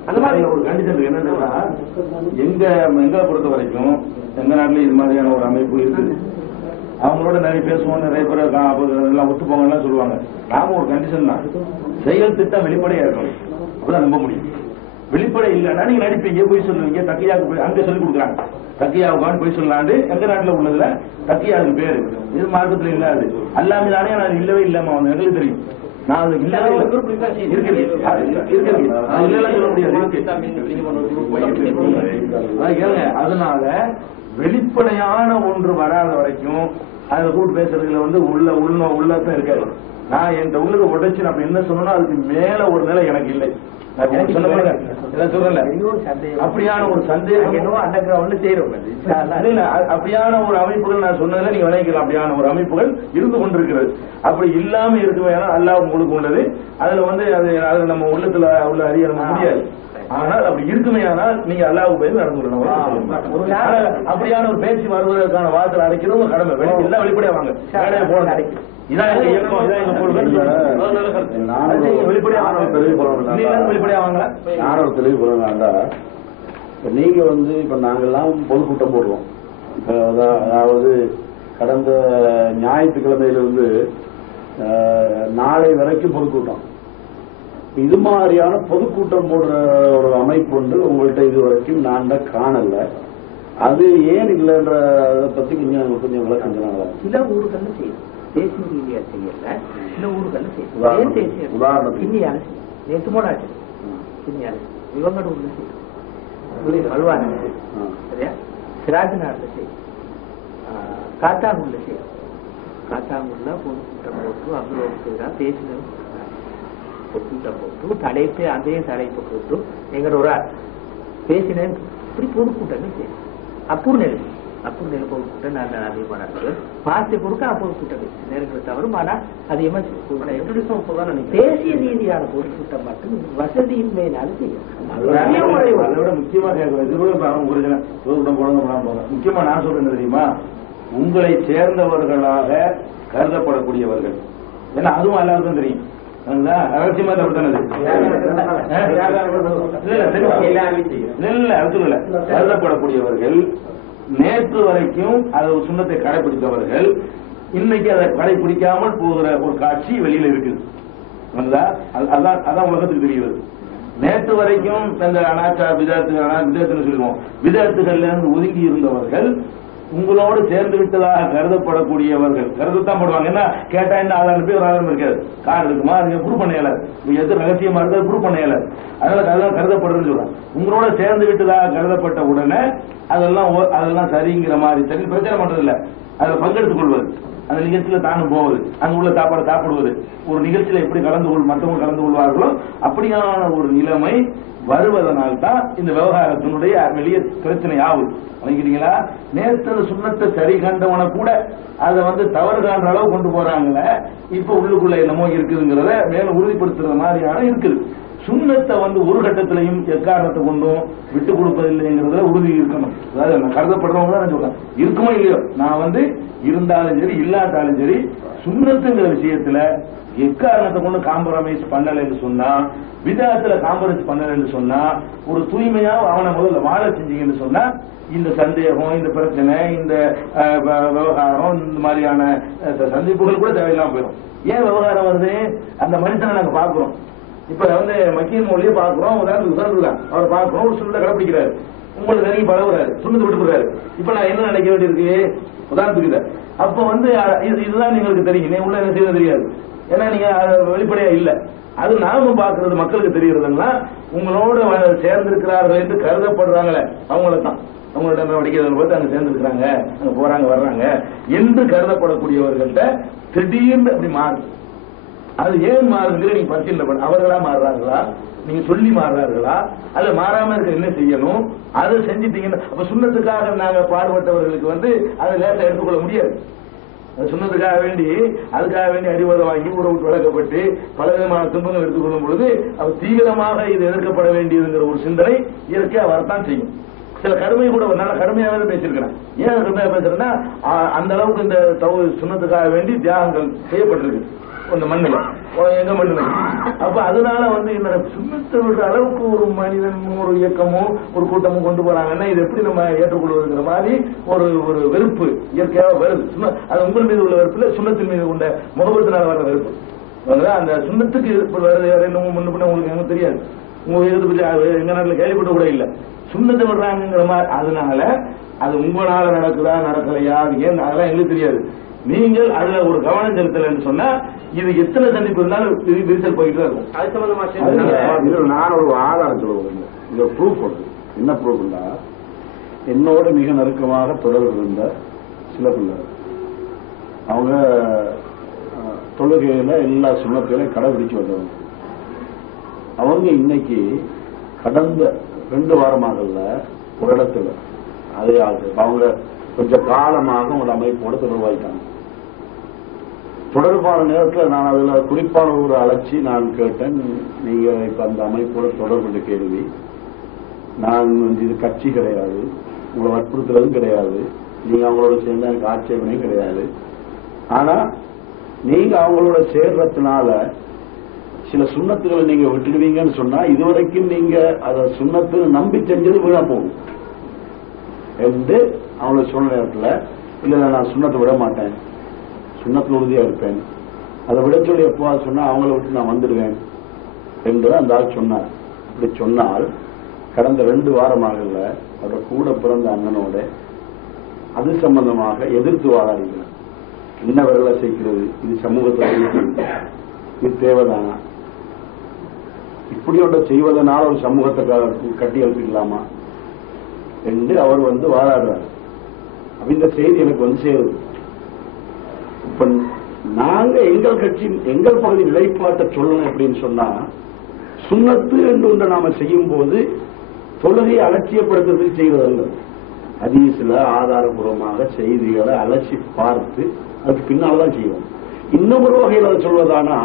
அந்த மாதிரி ஒரு கண்டிஷன் என்னன்னா, எங்களை பொறுத்த வரைக்கும் எங்க நாட்டில இது மாதிரியான ஒரு அமைப்பு இருக்குது. அவங்களோட நிறைய பேசுவோம், நிறைய பேர் எல்லாம் ஒத்து போங்கலாம் சொல்லுவாங்க. நாம ஒரு கண்டிஷன் தான், செயல் திட்டம் வெளிப்படையா இருக்கணும். அப்பதான் நம்ப முடியும். வெளிப்படை இல்லைன்னா நீங்க நடிப்பீங்க, போய் சொல்லுவீங்க. தக்கியாவுக்கு போய் அங்க சொல்லி கொடுக்குறாங்க, தக்கியாவுக்கான்னு போய் சொல்லலாண்டு எங்க நாட்டுல உள்ளதுல தக்கியாவுக்கு பேரு. இது மார்க்கத்துல இல்லாது அல்லாம தானே நான் இல்லவே இல்லாம எங்களுக்கு தெரியும். நான் அது இல்லவே இல்லை. அதனால வெளிப்படையான ஒன்று வராத வரைக்கும் அதை கூட்டு பேசுறதுல உள்ளதான் இருக்காது. நான் என் உள்ளதை உடைச்சு நம்ம என்ன சொன்னோம்னா அதுக்கு மேல ஒரு நிலை எனக்கு இல்லை. அப்படியான ஒரு சந்தேகம் அப்படியான ஒரு அமைப்புகள் நான் சொன்னதுல நீங்க விளைவிக்கலாம். அப்படியான ஒரு அமைப்புகள் இருந்து கொண்டிருக்கிறது. அப்படி இல்லாம இருக்குமே அல்லாஹ் உங்களுக்கு உள்ளது. அதுல அது நம்ம உள்ளத்துல உள்ள அறிய நம்ம முடியாது. ஆனால் அப்படி இருக்குமே ஆனால் நீங்க அல்லாஹ்வுக்கு பயந்து நடந்து கொள்ளணும். அப்படியான ஒரு பேச்சு வருவதற்கான வாசல் அடைக்கிறதும் கடமை. வெளிப்படையா வாங்க போன நீங்க இப்ப நாங்கெல்லாம் பொதுக்கூட்டம் போடுறோம். அதாவது கடந்த ஞாயிற்றுக்கிழமையிலிருந்து நாளை வரைக்கும் பொதுக்கூட்டம். இது மாதிரியான பொதுக்கூட்டம் போடுற ஒரு அமைப்பு உங்கள்கிட்ட இது வரைக்கும் நான் காணல. அது ஏன் இல்லைன்ற பத்தி கொஞ்சம் விளக்கம். சில ஊர்கள் செய்யும், தேசிய ரீதியா செய்யல. சில ஊர்கள் செய்யும். உதாரணத்துக்கு நேற்று போனாச்சு இவங்க ஊர்ல செய்யும், வலுவான சரியா, சிராஜ்நாட்ல செய்யும், காத்தாங்குள்ள செய்யும். காத்தாங்குள்ள பொதுக்கூட்டம் போட்டு அவ்வளோ பேசினது கூட்டம் போட்டு தலைப்பு அதே தலைப்பு போட்டு எங்களோட ஒரு ஆள் பேசினேன். இப்படி பொதுக்கூட்டமே செய்யும். அப்பூர் நிலை பொதுக்கூட்டம் நான் அதிகமாக நடத்துவேன். மாசத்தை கொடுக்க பொதுக்கூட்டம் நேரங்களை தவறும். ஆனால் அதிகமா தேசிய ரீதியான பொதுக்கூட்டம் மட்டும் வசதியின்மையினாலும் செய்யும். முக்கியமா நான் சொல்றேன் தெரியுமா, உங்களை சேர்ந்தவர்களாக கருதப்படக்கூடியவர்கள். ஏன்னா அதுவும் எல்லாருக்கும் தெரியும். கருதப்படக்கூடியவர்கள் நேற்று வரைக்கும் அது சுண்ணத்தை கடைபிடித்தவர்கள் இன்னைக்கு அதை கடைபிடிக்காமல் போகிற ஒரு காட்சி வெளியில இருக்குது. அதான் உலகத்துக்கு தெரிகிறது. நேற்று வரைக்கும் இந்த அனாச்சார விதத்துன்னு சொல்லுவோம், விதத்துகள்ல இருந்து ஒதுங்கி இருந்தவர்கள் உங்களோடு சேர்ந்து விட்டதாக கருதப்படக்கூடியவர்கள் கருதத்தான் போடுவாங்க. என்ன கேட்டா என்ன ஆதாரம் போய் ஒரு ஆதாரம் இருக்காது, கார் இருக்குமா நீங்க ப்ரூவ் பண்ண இயலாது, எது ரகசியமா இருக்காது ப்ரூவ் பண்ண இயலாது, அதனால அதெல்லாம் கருதப்படுறதுன்னு சொல்றாங்க. உங்களோட சேர்ந்து விட்டதாக கருதப்பட்ட உடனே அதெல்லாம் சரிங்கிற மாதிரி சரி பிரச்சனை பண்றது இல்ல, அதுல பங்கெடுத்துக் கொள்வது, அந்த நிகழ்ச்சியில தானும் போவது, அங்க உள்ள சாப்பாடு சாப்பிடுவது, ஒரு நிகழ்ச்சியில எப்படி மற்றவங்க கலந்து கொள்வார்களோ அப்படியான ஒரு நிலைமை வருவதனால்தான் இந்த விவகாரத்தினுடைய வெளியே பிரச்சனை ஆகும். நினைக்கிறீங்களா? நேற்று சுண்ணத்தை சரி கண்டவன கூட அதை தவறு காண்ற அளவு கொண்டு போறாங்களே, இப்ப உள்ளுக்குள்ள என்னமோ இருக்குதுங்கிறத மேல உறுதிப்படுத்துற மாதிரியான இருக்குது. சுண்ணத்தை ஒரு கட்டத்திலையும் எக்காரணத்தை கொண்டும் விட்டு கொடுப்பதில்லைங்கிறதுல உறுதி இருக்கணும். அதாவது கருதப்படுறவங்க தான் சொல்றேன், இருக்குமோ இல்லையோ, நான் இருந்தாலும் சரி இல்லாட்டாலும் சரி சுண்ணத்துங்கிற விஷயத்துல எக்காரணத்தை கொண்டு காம்ப்ரமைஸ் பண்ணலைன்னு சொன்னா, விதத்துல காம்ப்ரமைஸ் பண்ணலைன்னு சொன்னா, ஒரு தூய்மையா அவனை முதல்ல வாழ செஞ்சீங்கன்னு சொன்னா இந்த சந்தேகம், இந்த பிரச்சனை, இந்த விவகாரம், இந்த மாதிரியான சந்திப்புகள் கூட தேவையில்லாம போயிடும். ஏன் விவகாரம் வருது? அந்த மனுஷனை நாங்க பாக்குறோம். இப்ப மக்கீன் மொழியை பாக்குறோம், உதாரணத்துக்கு அவர் பாக்குறோம், ஒரு சுண்ணத்தை கடைப்பிடிக்கிறாரு, உங்களுக்கு நெருங்கி பழகுறாரு, சுண்ணத்தை விட்டு போறாரு. இப்ப நான் என்ன நினைக்க வேண்டியிருக்கு? உதாரணத்துக்கு அப்ப இதுதான் எங்களுக்கு தெரியும், உள்ள என்ன செய்ய தெரியாது, ஏன்னா நீங்க வெளிப்படையா இல்ல. அது நாம பாக்குறது மக்களுக்கு தெரியறதுன்னா உங்களோட சேர்ந்திருக்கிறார்கள் என்று கருதப்படுறாங்களே அவங்கள தான், அவங்கள்ட்ட படிக்கிறத பார்த்து அங்க சேர்ந்திருக்கிறாங்க, அங்க போறாங்க வர்றாங்க என்று கருதப்படக்கூடியவர்கள்ட்ட திடீர்னு அப்படி மாறுது. அது ஏன் மாறுது நீங்க பரிசீலனை பண்ண, அவர்களா மாறுறாங்களா, நீங்க சொல்லி மாறுறார்களா, அல்ல மாறாம இருக்க என்ன செய்யணும், அதை செஞ்சிட்டீங்கன்னா அப்ப சுண்ணத்துக்காக நாங்க பாடுபட்டவர்களுக்கு அதை லேசா எடுத்துக்கொள்ள முடியாது. சுண்ணத்துக்காக வேண்டி அதுக்காக வேண்டி அறிவுரை வாங்கி ஊரை விட்டு விளக்கப்பட்டு பல விதமான துன்பங்கள் எடுத்துக்கொள்ளும் பொழுது அவர் தீவிரமாக இது எதிர்க்கப்பட வேண்டியதுங்கிற ஒரு சிந்தனை இயற்கையா வரத்தான் செய்யும். சில கடுமை கூட ஒரு நல்ல கடுமையாவே பேசியிருக்கிறேன். ஏன் கடுமையா பேசுறேன்னா அந்த அளவுக்கு இந்த சுண்ணத்துக்காக வேண்டி தியாகங்கள் செய்யப்பட்டிருக்கு இந்த மண்ணில, எங்க மண்ணில. அப்ப அதனால இந்த சுண்ணத்தை விடுற அளவுக்கு ஒரு மனிதன் ஒரு இயக்கமும் ஒரு கூட்டமும் கொண்டு போறாங்கன்னா இது எப்படி நம்ம ஏற்றுக்கொள்வதுங்கிற மாதிரி ஒரு ஒரு வெறுப்பு இயற்கையாக வருது. அது உங்கள் மீது உள்ள வெறுப்பு இல்ல, சுண்ணத்தின் மீது உள்ள முகபத்தினால வர்ற வெறுப்பு. அந்த சுண்ணத்துக்கு வருது வேற என்ன முன்ன உங்களுக்கு எனக்கு தெரியாது, உங்க எங்க நாட்டில் கேள்விப்பட்ட கூட இல்ல, சுண்ணத்தை விடுறாங்கிற மாதிரி. அதனால அது உங்களால நடக்குதா நடக்கலையா ஏன் அதெல்லாம் எங்களுக்கு தெரியாது. நீங்கள் அதுல ஒரு கவனம் செலுத்தலன்னு சொன்னா இது எத்தனை சந்திப்பு இருந்தாலும் விரிசல் போயிட்டு இருக்கும். அது சம்பந்தமா நான் ஒரு ஆதாரம் சொல்லுவேன், இது ப்ரூஃப் வருது. என்ன ப்ரூஃப்னா, என்னோட மிக நெருக்கமாக தொடர்பு இருந்த சில பிள்ளைகள் அவங்க தொழுகையில எல்லா சுண்ணத்தையும் கடைபிடிச்சு வந்தவங்க. அவங்க இன்னைக்கு கடந்த 2 வாரமாகல ஒரு இடத்துல அதே அவங்க கொஞ்சம் காலமாக ஒரு அமைப்போட தொடர்பாயிட்டாங்க. தொடர்பான நேரத்தில் நான் அதுல குறிப்பான ஒரு அழைச்சி நான் கேட்டேன், நீங்க இப்ப அந்த அமைப்போட தொடர்பு கேள்வி, நான் இது கட்சி கிடையாது, உங்களை வற்புறுத்துறதும் கிடையாது, நீங்க அவங்களோட சேர்ந்த எனக்கு ஆட்சேபனையும் கிடையாது. ஆனா நீங்க அவங்களோட சேர்றதுனால சில சுண்ணத்துகளை நீங்க விட்டுடுவீங்கன்னு சொன்னா இதுவரைக்கும் நீங்க அதை சுண்ணத்து நம்பி செஞ்சது வீணா போகும் என்று அவங்களோட சொன்ன நேரத்தில், இல்ல நான் சுண்ணத்தை விட மாட்டேன், சுண்ணத்தில் உறுதியா இருப்பேன், அதை விட சொல்லி எப்போ சொன்னா அவங்கள விட்டு நான் வந்துடுவேன் என்று அந்த ஆள் சொன்னார். அப்படி சொன்னால் கடந்த 2 வாரமாகல அவரோட கூட பிறந்த அண்ணனோட அது சம்பந்தமாக எதிர்த்து வாதாடுகிறார். என்ன வேலை செய்கிறது, இது சமூகத்தில் இது தேவைதானா, இப்படி ஒன்றை செய்வதனால் ஒரு சமூகத்தை கட்டி எழுப்பிக்கலாமா என்று அவர் வாதாடுறார். இந்த செய்தி எனக்கு சேருது. இப்ப நாங்க எங்கள் கட்சி எங்கள் பகுதி நிலைப்பாட்டை சொல்லணும் அப்படின்னு சொன்னா, சுண்ணத்து என்று ஒன்றை நாம செய்யும் போது தொழுகையை அலட்சியப்படுத்துறதுக்கு செய்வதல்ல, ஹதீஸ்ல ஆதாரபூர்வமாக செய்திகளை அலட்சி பார்த்து அதுக்கு பின்னால்தான் செய்வோம். இன்னும் ஒரு வகையில் அதை சொல்வதானா,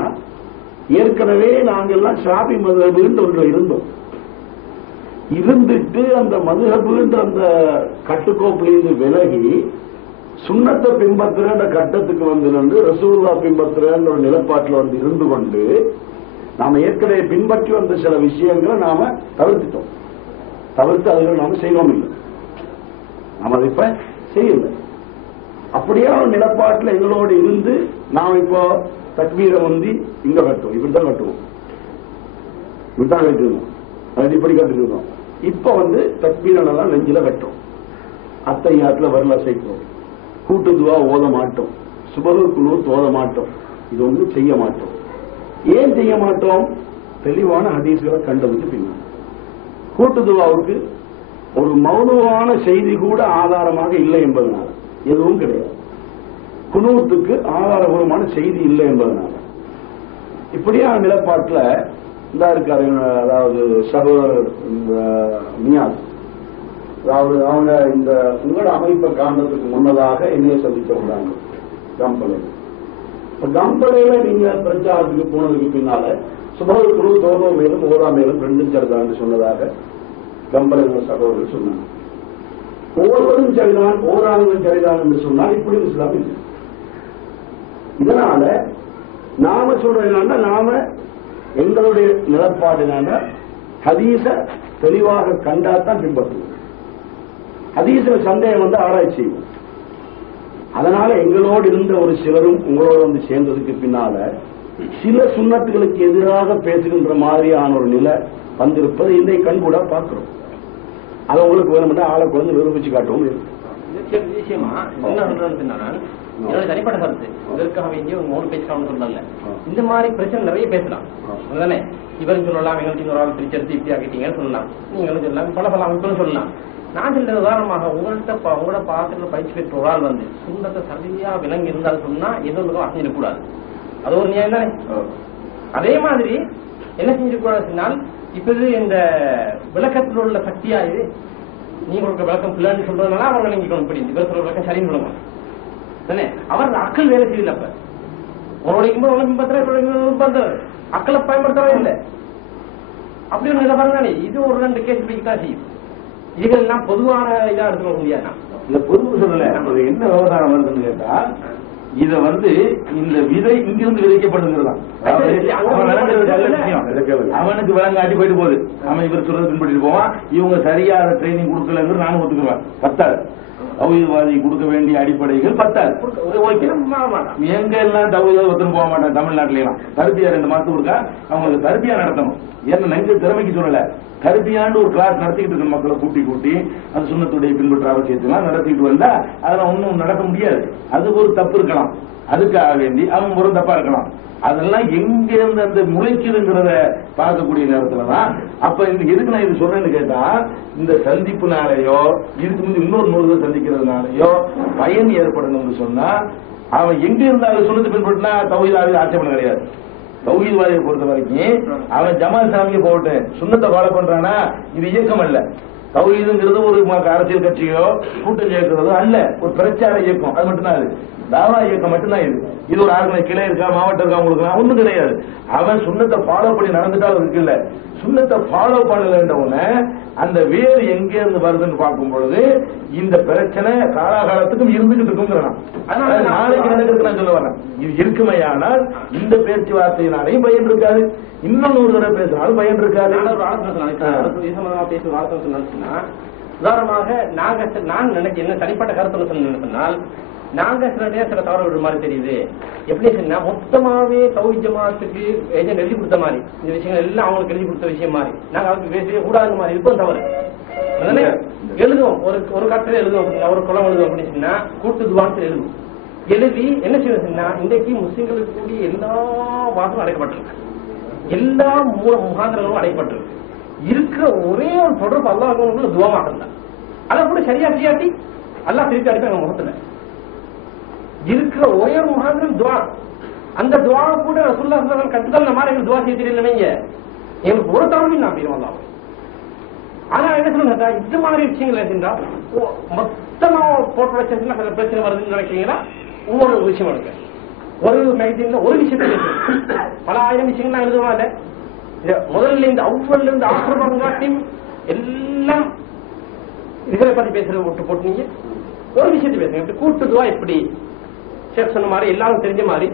ஏற்கனவே நாங்கெல்லாம் ஷாபி மதுஹபுன்ற ஒன்று இருந்தோம், இருந்துட்டு அந்த மதுஹபுன்ற அந்த கட்டுக்கோப்பிலிருந்து விலகி சுண்ணத்தை பின்பற்றுற கட்டத்துக்கு வந்து ரசூலுல்லாஹ் பின்பற்றுற ஒரு நிலப்பாட்டில் இருந்து கொண்டு நாம ஏற்கனவே பின்பற்றி வந்த சில விஷயங்களை நாம தவிர்த்துட்டோம். தவிர்த்து அதுகள் நாம செய்யவும் இல்லை, நாம அதை இப்ப செய்யல. அப்படியே ஒரு நிலப்பாட்டில் எங்களோடு இருந்து நாம் இப்போ தக்பீரை வந்து இங்க கட்டும், இப்படித்தான் கட்டுவோம், இப்படித்தான் கட்டுவோம், அது இப்படி கட்டுக்கிறோம். இப்ப வந்து தக்பீரை நல்லா நெஞ்சில கட்டும், அத்தையாத்துல வரல சேர்க்கிறோம், கூட்டு துவா ஓத மாட்டோம், சுபகு குழு ஓத மாட்டோம், இது வந்து செய்ய மாட்டோம். ஏன் செய்ய மாட்டோம்? தெளிவான ஹதீஸ்களை கண்டதுக்கு பின்னால். கூட்டு துவாவுக்கு ஒரு மௌனமான செய்தி கூட ஆதாரமாக இல்லை என்பதனால எதுவும் கிடையாது. குனூத்துக்கு ஆதாரபூர்வமான செய்தி இல்லை என்பதனால இப்படியான நிலப்பாட்டில் இந்த இருக்காரு, அதாவது சகோதரர் நியாஸ், அதாவது அவங்க இந்த உங்களோட அமைப்பை காண்றதுக்கு முன்னதாக என்னைய சந்திச்சவங்க கம்பளையில். கம்பளையில நீங்க பிரச்சாரத்துக்கு போனதுக்கு பின்னால சுபகு குழு தோதோ மேலும் ஓதா மேலும் ரெண்டும் சரிதான் சொன்னதாக கம்பளையில சகோதரர் சொன்னாங்க. ஓர்வதும் சரிதான் ஓராங்களும் சரிதான் என்று சொன்னால் இப்படி இஸ்லாம் இல்லை. இதனால நாம சொல்றதுனால நாம எங்களுடைய நிலப்பாடுனால ஹதீஸ தெளிவாக கண்டாத்தான் பின்பற்றுவோம். ஹதீஸில சந்தேகம் வந்து ஆராய்ச்சி செய்வோம். அதனால எங்களோடு இருந்த ஒரு சிலரும் உங்களோட வந்து சேர்ந்ததுக்கு பின்னால சில சுன்னத்துகளுக்கு எதிராக பேசுகின்ற மாதிரியான ஒரு நிலை வந்திருப்பதை இன்றைய கண்கூட பார்க்கிறோம். அதை உங்களுக்கு வேணும்னா ஆளை குழந்தை நிரூபிச்சு காட்டவும் இருக்கு. விஷயமா என்ன சொல்றேன்னு என்னோட தனிப்பட்ட கருத்து இதற்காக வேண்டிய ஒரு 3 பேச்சுக்காக சொல்லல. இந்த மாதிரி பிரச்சனை நிறைய பேசலாம் தானே. இவரும் சொல்லலாம், எங்களுக்கு இன்னொரு ஆள் பிரிச்செடுத்து இப்படி ஆகிட்டீங்கன்னு சொல்லலாம், நீங்களும் சொல்லலாம், பல அமைப்புகளும் சொல்லலாம். நான் சொல்ற உதாரணமாக உங்களோட பாத்திர பயிற்சி பெற்ற ஒரு ஆள் வந்து சுண்ணத்தை சரியா விளங்கி இருந்தாலும் சொன்னா எதுவும் அசைஞ்சிடக்கூடாது. அது ஒரு நியாயம் தானே. அதே மாதிரி என்ன செஞ்சிடக்கூடாதுனால் இப்ப இந்த விளக்கத்தில் உள்ள சக்தியா இது நீங்க உங்களுக்கு விளக்கம் பிள்ளைன்னு சொல்றதுனால அவங்க விளங்கிக்கணும். இப்படி இவர் சொல்ற விளக்கம் சரின்னு சொல்லுங்க தானே. அவர் அக்கள் வேலை செய்யல. அப்ப உங்களுடைய பின்பற்ற அக்களை பயன்படுத்தவே இல்லை. அப்படி ஒரு நிலவரம் தானே. இது ஒரு 2 கேஸ் தான் செய்யும். இதெல்லாம் பொதுவான இதா எடுத்துக்க முடியாது. இந்த பொதுவு சொல்லல என்ன விவகாரம் வருதுன்னு கேட்டா, இத வந்து இந்த விதை இங்கிருந்து விதைக்கப்படுங்கிறதான். அவனுக்கு விலங்காட்டி போயிட்டு போகுது, அவன் இவர் சொல்றது பின்பற்றிட்டு போவான். இவங்க சரியான ட்ரைனிங் கொடுக்கலங்கிறது நானும் ஒத்துக்குவேன். பத்தாது தௌஹீத்வாதி கொடுக்க வேண்டிய அடிப்படைகள் பத்தாது. எங்க எல்லாம் தௌஹீத் ஒத்துன்னு போக மாட்டான். தமிழ்நாட்டிலாம் தர்பியா 2 மாசத்துக்கு இருக்கா அவங்களுக்கு தர்பியா நடத்தணும். ஏன்னா நெஞ்ச திறமைக்கு சொல்லல, தர்பியான்னு ஒரு கிளாஸ் நடத்திக்கிட்டு இருக்க மக்களை கூட்டி அந்த சுண்ணத்துடைய பின்பற்ற அவசியத்தெல்லாம் நடத்திட்டு வந்தா அதெல்லாம் ஒன்னும் நடக்க முடியாது. அது ஒரு தப்பு இருக்கலாம், அதுக்காக வேண்டி அவன் ஒரு தப்பா இருக்கலாம். அதெல்லாம் எங்க இருந்து அந்த முளைக்குதுங்கிறத பார்க்கக்கூடிய நேரத்துலதான். அப்ப எதுக்கு நான் இது சொல்றேன்னு கேட்டா, இந்த சந்திப்புனாலேயோ இதுக்கு முந்தைய இன்னொரு நூல்கள் சந்திக்கிறதுனாலயோ பயன் ஏற்படணும்னு சொன்னா அவன் எங்க இருந்தாலும் சுண்ணத்தை பின்பற்றினா தௌஹீத் ஆட்சேபனை கிடையாது. தௌஹீத்வாதியை பொறுத்த வரைக்கும் அவன் ஜமாத் சாமியை போட்டு சுண்ணத்தை ஃபாலோ பண்றானா இது இயக்கம் அல்ல. தௌஹீதுங்கிறது ஒரு அரசியல் கட்சியோ கூட்டம் சேர்க்கிறதோ அல்ல, ஒரு பிரச்சார இயக்கம். அது மட்டும்தான் அது தாவா இயக்கம் மட்டும்தான். இது ஒரு ஆர்கனை கிளை இருக்கா மாவட்டம் இருக்கா உங்களுக்கு ஒண்ணும் கிடையாது. அவன் சுண்ணத்தை ஃபாலோ பண்ணி நடந்துட்டாலும் இருக்கு இல்ல, சுண்ணத்தை ஃபாலோ பண்ணலன்றவன அந்த வேறு எங்க இருந்து வருதுன்னு பார்க்கும் பொழுது இந்த பிரச்சனை காலாகாலத்துக்கும் இருந்துகிட்டு இருக்குங்கிறான். அதனால நாளைக்கு நடக்கிறது நான் சொல்ல வரேன். இது இருக்குமையானால் இந்த பேச்சுவார்த்தையினாலையும் பயன் இருக்காது, இன்னும் 100 தடவை பேசினாலும் பயன் இருக்காது. உதாரணமாக நான் நினைக்க என்ன தனிப்பட்ட கருத்து சொன்னால், நாங்க சில நேரத்தில் தவற விடுற மாதிரி தெரியுது. எப்படி சொன்னா மொத்தமாவே தௌஹீத் ஜமாத்துக்கு ஏஜென்ட் எழுதி கொடுத்த மாதிரி இந்த விஷயங்கள் எல்லாம் அவங்களுக்கு எழுதி கொடுத்த விஷயம் மாதிரி நாங்க அவருக்கு பேசவே கூடாது மாதிரி இருப்போம். தவறு எழுதுவோம், ஒரு கட்டளை எழுதுவோம், ஒரு குளம் எழுதுவோம் அப்படின்னு சொன்னா கூட்டு துவான்னு எழுதுவோம். எழுதி என்ன செய்வோம்னா இன்றைக்கு முஸ்லிம்களுக்கு கூடிய எல்லா வாசமும் அடைக்கப்பட்டிருக்கு, எல்லா முகாந்திரங்களும் அடைக்கப்பட்டிருக்கு. இருக்கிற ஒரே ஒரு தொடர்பு அல்லாஹ் துவா மாட்டம் தான். அதை கூட சரியா செய்யாட்டி அல்லாஹ் திருப்பி அடிப்பாங்க முகத்துல. இருக்கிற ஒரே ஒரு முகாந்திரம் துவா. அந்த துவா கூட ரசூலுல்லாஹி ஸல்லல்லாஹு அலைஹி வஸல்லம் கத்துக்கல மாதிரி எங்களுக்கு துவா செய்ய தெரியலவங்க எங்களுக்கு ஒரு தவறும் நான் போயிடும் அல்லாஹ். ஆனா என்ன சொல்லுங்க, இது மாதிரி விஷயங்கள் இருந்தா மொத்தமா போட்டு வச்சுன்னா பிரச்சனை வருதுன்னு நினைக்கிறீங்களா? ஒவ்வொரு விஷயம் இருக்கு. ஒரு மேகசின்ல ஒரு விஷயத்த பல ஆயிரம் விஷயங்கள் எழுதுவா இல்ல. முதல்ல இந்த அவ்வளவு இருந்து ஆசிரமங்காட்டியும் எல்லாம் இதை பத்தி பேசுறது விட்டு போட்டு நீங்க ஒரு விஷயத்தை பேசுங்க. இப்படி கூட்டுதுவா எப்படி சொன்ன மாதிரி எல்லாரும் தெரிஞ்ச மாதிரி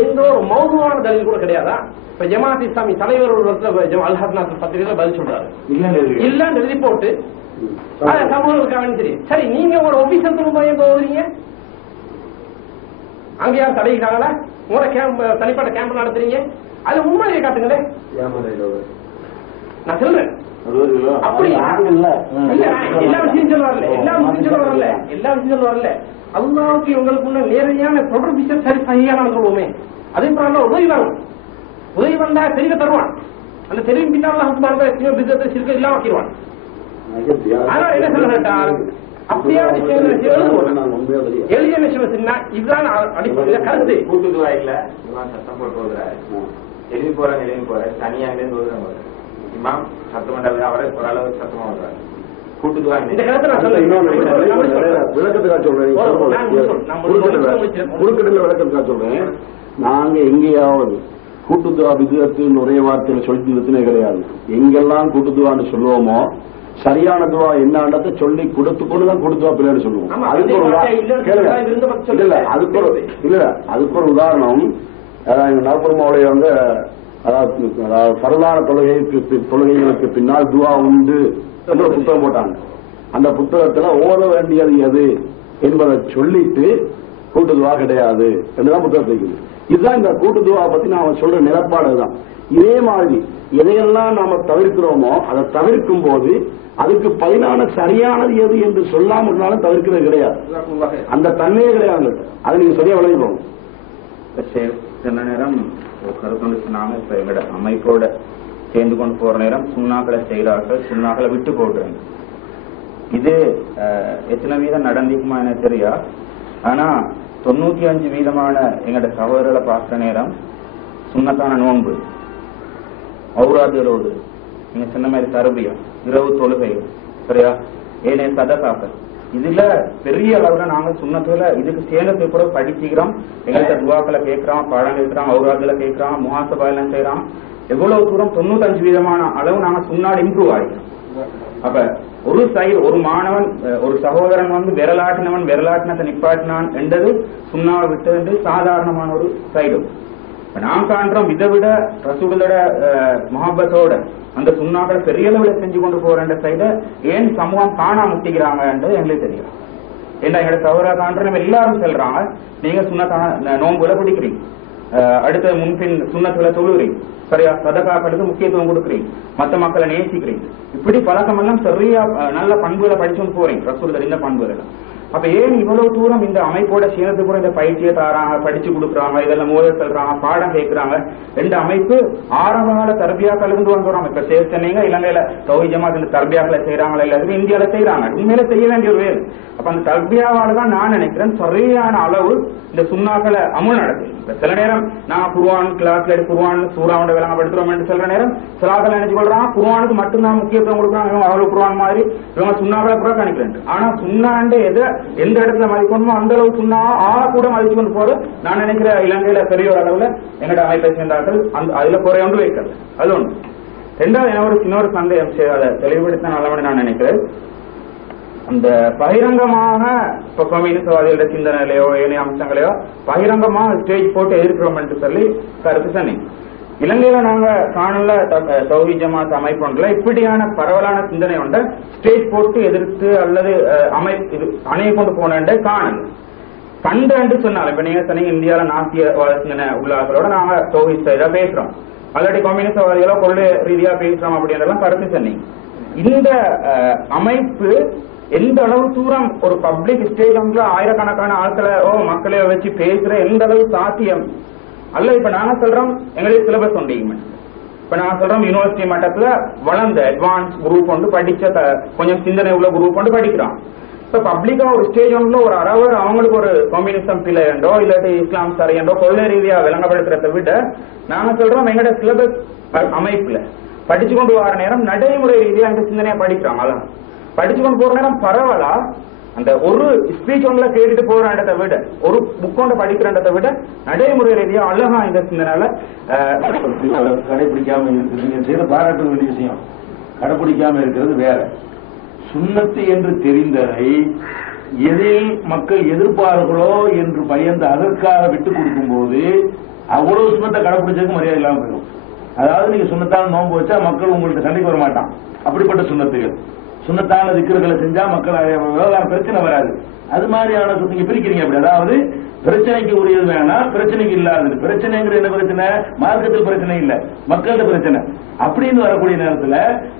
எந்த ஒரு மௌதுவான தலில் கூட கிடையாதா? இப்ப ஜமாத் இஸ்லாமி தலைவர் ஒரு அல்ஹத்னாத் பத்திரிகையில பதில் சொல்றாரு இல்லன்னு எழுதி போட்டு சமூகம் தெரியும். சரி, நீங்க ஒரு ஆபீசர் போய் எங்க ஓதுறீங்க? அங்க யார் தடையிட்டாங்களா? உங்களோட கேம்ப் தனிப்பட்ட கேம்ப் நடத்துறீங்க, அது உண்மையை காட்டுங்களே. நான் சொல்றேன் அப்படி எல்லா விஷயம் சொல்ல வரல, எல்லா விஷயம் சொல்ல வரல. அல்லாவுக்கு உங்களுக்கு நேரடியான தொடர்பு சரி சரியான சொல்லுவோமே. அதே போல உதவி வரும், உதவி வந்தா தெளிவ தருவான். அந்த தெளிவின் பின்னால் சிறுக்க இல்லாம ஆக்கிடுவான். ஆனால் என்ன சொல்ல கேட்டால் அப்படியா எளிய விஷயம் இதுதான் அடிப்படையில் கருத்து. கூட்டுதுவாயில சத்தம் போட்டு வருகிறாரு, எழுதி போற தனியா இமாம் சத்தம் பண்றது அவரை ஓரளவு சத்தமா வருவாரு. கூட்டுதுவாங்க இந்த கருத்தை நான் விளக்கத்துக்காக சொல்றேன். நாங்க எங்கேயாவது கூட்டுதுவா விதத்தின் ஒரே வார்த்தையில சொல்லி நிறுத்தினே கிடையாது. எங்கெல்லாம் கூட்டுதுவான்னு சொல்லுவோமோ சரியான துவா என்னன்றதை சொல்லி கொடுத்துக்கொண்டுதான் கூட்டுதுவா பிள்ளைன்னு சொல்லுவோம். அதுக்கு ஒரு உதாரணம். நவபெருமாவுடைய வந்து அதாவது பரதான தொழுகைகளுக்கு பின்னால் துவா உண்டு என்ற ஒரு புத்தகம் போட்டாங்க. அந்த புத்தகத்துல ஓத வேண்டியது எது என்பதை சொல்லிட்டு கூட்டுதுவா கிடையாது என்றுதான் புத்தகத்தை இருக்குது. இதுதான் இந்த கூட்டுதுவா பத்தி நான் சொல்ற நிலப்பாடுதான். இதே மாதிரி எதையெல்லாம் நாம தவிர்க்கிறோமோ அதை தவிர்க்கும் போது அதுக்கு பதிலான சரியானது எது என்று சொல்லாம இருந்தாலும் தவிர்க்கிறது கிடையாது. அந்த தன்மையே கிடையாது. அதை நீங்க சரியா விளைவிக்கணும். சில நேரம் கருத்து சொன்னாங்க, இப்ப எங்களோட அமைப்போட சேர்ந்து கொண்டு போற நேரம் சுண்ணாக்களை செய்கிறார்கள், சுண்ணாக்களை விட்டு போடுறாங்க. இது எத்தனை வீதம் நடந்திக்குமா எனக்கு தெரியா. ஆனா 95% எங்களோட சகோதரர்களை பார்க்கிற நேரம் சுண்ணத்தான நோன்பு, ஔராதுகளோடு நீங்க சொன்ன மாதிரி தரபியம், இரவு தொழுகை, சரியா, ஏனைய சதகாக்கள், இதுல பெரிய அளவுல நாங்க சுண்ணத்துல இதுக்கு சேர்ந்து கூட படிச்சுக்கிறோம். எங்கள்கிட்ட துவாக்களை கேட்கிறோம், பாடம் கேட்கிறோம், ஔராதுல கேட்கிறோம், முஹாசபாலாம் செய்யறோம். எவ்வளவு தூரம் 95% அளவு நாங்க சுண்ணால் இம்ப்ரூவ் ஆகிக்கிறோம். அப்ப ஒரு சைடு ஒரு மாணவன் ஒரு சகோதரன் வந்து விரலாட்டினத்தை நிப்பாட்டினான் என்றது சுண்ணாவை விட்டு சாதாரணமான ஒரு சைடு. நாம் காண்றோம் இதை விட ரசூலோட மஹப்பத்தோட அந்த சுண்ணாக்களை பெரிய அளவுல செஞ்சு கொண்டு போற சைட ஏன் சமூகம் காணா முட்டிக்கிறாங்கன்றது எங்களுக்கு தெரியும். ஏன்னா எங்களோட சகோதர காண்றோம் எல்லாரும் சொல்றாங்க, நீங்க சுண்ணத்தான நோன்புல பிடிக்கிறீங்க, அடுத்த முன்பின் சுண்ணத்துல தொழுகிறீங்க, சரியா, சதகாக்களுக்கு முக்கியத்துவம் கொடுக்குறீங்க, மற்ற மக்களை நேசிக்கிறீங்க, இப்படி பழக்கம் எல்லாம் சரியா நல்ல பண்புகளை படிச்சுன்னு போறீங்க ரசூல் இந்த பண்புகள். அப்ப ஏன் இவ்வளவு தூரம் இந்த அமைப்போட சேர்ந்து கூட இந்த பயிற்சியை தாராங்க, படிச்சு கொடுக்குறாங்க, இதெல்லாம் மோத சொல்றாங்க, பாடம் கேட்கிறாங்க. ரெண்டு அமைப்பு ஆரம்ப கால தர்பியாக்கள் இருந்து வந்துடுறாங்க. இப்ப சேர்த்தனீங்க இலங்கையில தௌஹீத் ஜமாத் இந்த தர்பியாக்களை செய்யறாங்களா, எல்லாருமே இந்தியாவில செய்யறாங்க, உண்மையில செய்ய வேண்டிய ஒரு வேலை. அப்ப அந்த தர்பியாவால தான் நான் நினைக்கிறேன் சரியான அளவு இந்த சுண்ணாக்களை அமுல் நடக்குது. சில நேரம் நான் குர்ஆன் கிளாஸ்ல குர்ஆன் சூறாவோட விளங்கப்படுத்துறோம் என்று சொல்ற நேரம் சிலாக்கள் நினைச்சு கொள்றான் குர்ஆனுக்கு மட்டும்தான் முக்கியத்துவம் கொடுக்குறாங்க, இவங்க அவ்வளவு குர்ஆன் மாதிரி இவங்க சுண்ணாக்களை கூட கணிக்கிறேன். ஆனா சுண்ணாண்டு எந்த இடத்துல மதிக்கணுமோ அந்த அளவு சுண்ணா கூட மதிச்சு கொண்டு போற நான் நினைக்கிற இலங்கையில பெரிய ஒரு அளவுல எங்கட அமைப்பை சேர்ந்தார்கள். அதுல குறை ஒன்று வைக்கிறது. அது ஒன்று. ரெண்டாவது என்ன ஒரு சின்ன ஒரு சந்தேகம் அதை தெளிவுபடுத்த நல்லவன்னு நான் நினைக்கிறேன். அந்த பகிரங்கமாக இப்ப கம்யூனிஸ்ட்வாதிகளோட சிந்தனையிலையோ ஏனைய அம்சங்களையோ பகிரங்கமாக ஸ்டேஜ் போட்டு எதிர்க்கிறோம் என்று சொல்லி கருத்து சொன்னீங்க. இலங்கையில நாங்க காணல தௌஹீத் ஜமாத் அமைப்புல இப்படியான பரவலான சிந்தனை உண்ட ஸ்டேஜ் போட்டு எதிர்த்து அல்லது இது அணைய கொண்டு போன காணல் கண்டு சொன்னாலும் இப்ப நீங்க சொன்னீங்க இந்தியாவில நாசியவாத சிந்தனை உள்ளார்களோட நாங்க தௌஹீத் சைடா பேசுறோம், ஆல்ரெடி கம்யூனிஸ்ட்வாதிகளோ கொள்கை ரீதியா பேசுறோம் அப்படின்றதெல்லாம் கருத்து சொன்னீங்க. இந்த அமைப்பு எந்த அளவு தூரம் ஒரு பப்ளிக் ஸ்டேஜ்ல ஆயிரக்கணக்கான ஆட்களை மக்களை வச்சு பேசுற எந்த அளவு சாத்தியம் அல்ல. இப்ப நாங்க சொல்றோம் எங்களுக்கு சிலபஸ் உண்டு. இப்ப நாங்க சொல்றோம் யூனிவர்சிட்டி மட்டத்துல வளர்ந்த அட்வான்ஸ் குரூப் வந்து படிச்ச கொஞ்சம் சிந்தனை உள்ள குரூப் வந்து படிக்கிறோம். இப்ப பப்ளிக்கா ஒரு ஸ்டேஜ் ஒன்றுல ஒரு அறவர் அவங்களுக்கு ஒரு கம்யூனிசம் பிள்ளையண்டோ இல்லாட்டி இஸ்லாம் சரியண்டோ கொள்கை ரீதியா விளங்கப்படுத்துறதை விட நாங்க சொல்றோம் எங்களோட சிலபஸ் அமைப்புல படிச்சு கொண்டு வர நேரம் நடைமுறை ரீதியா அந்த சிந்தனையா படிக்கிறோம். அதான் படிச்சு கொண்டு போற நேரம் பரவாயில்ல. அந்த ஒரு ஸ்பீச் ஒன்ல கேட்டுட்டு போறதை விட ஒரு புக் கொண்டு படிக்கிறதை விட நடைமுறை ரீதியா அழகா இந்த சிந்தனால கடைபிடிக்காம இருக்கு. நீங்க செய்த பாராட்ட வேண்டிய விஷயம் கடைபிடிக்காம இருக்கிறது வேற. சுண்ணத்து என்று தெரிந்ததை எதில் மக்கள் எதிர்ப்பார்களோ என்று பயந்து அதற்காக விட்டுக் கொடுக்கும் போது அவ்வளவு சுண்ணத்தை கடைபிடிச்சதுக்கு மரியாதை இல்லாம போயிடும். அதாவது நீங்க சுண்ணத்தான நோன்பு வச்சா மக்கள் உங்கள்ட்ட சண்டைக்கு வர மாட்டான். அப்படிப்பட்ட சுண்ணத்துகள் சுண்ணத்தான திக்ருகளை செஞ்சா மக்கள் விவகாரம் பிரச்சனை வராது. அது மாதிரியான நீங்க பிரிக்கிறீங்க. அப்படி அதாவது பிரச்சனைக்கு உரியது வேணாம், பிரச்சனைக்கு இல்லாதது. பிரச்சனைங்கிற என்ன பிரச்சனை? மார்க்கத்தில் பிரச்சனை இல்ல, மக்கள்கிட்ட பிரச்சனை. அப்படின்னு வரக்கூடிய நேரத்துல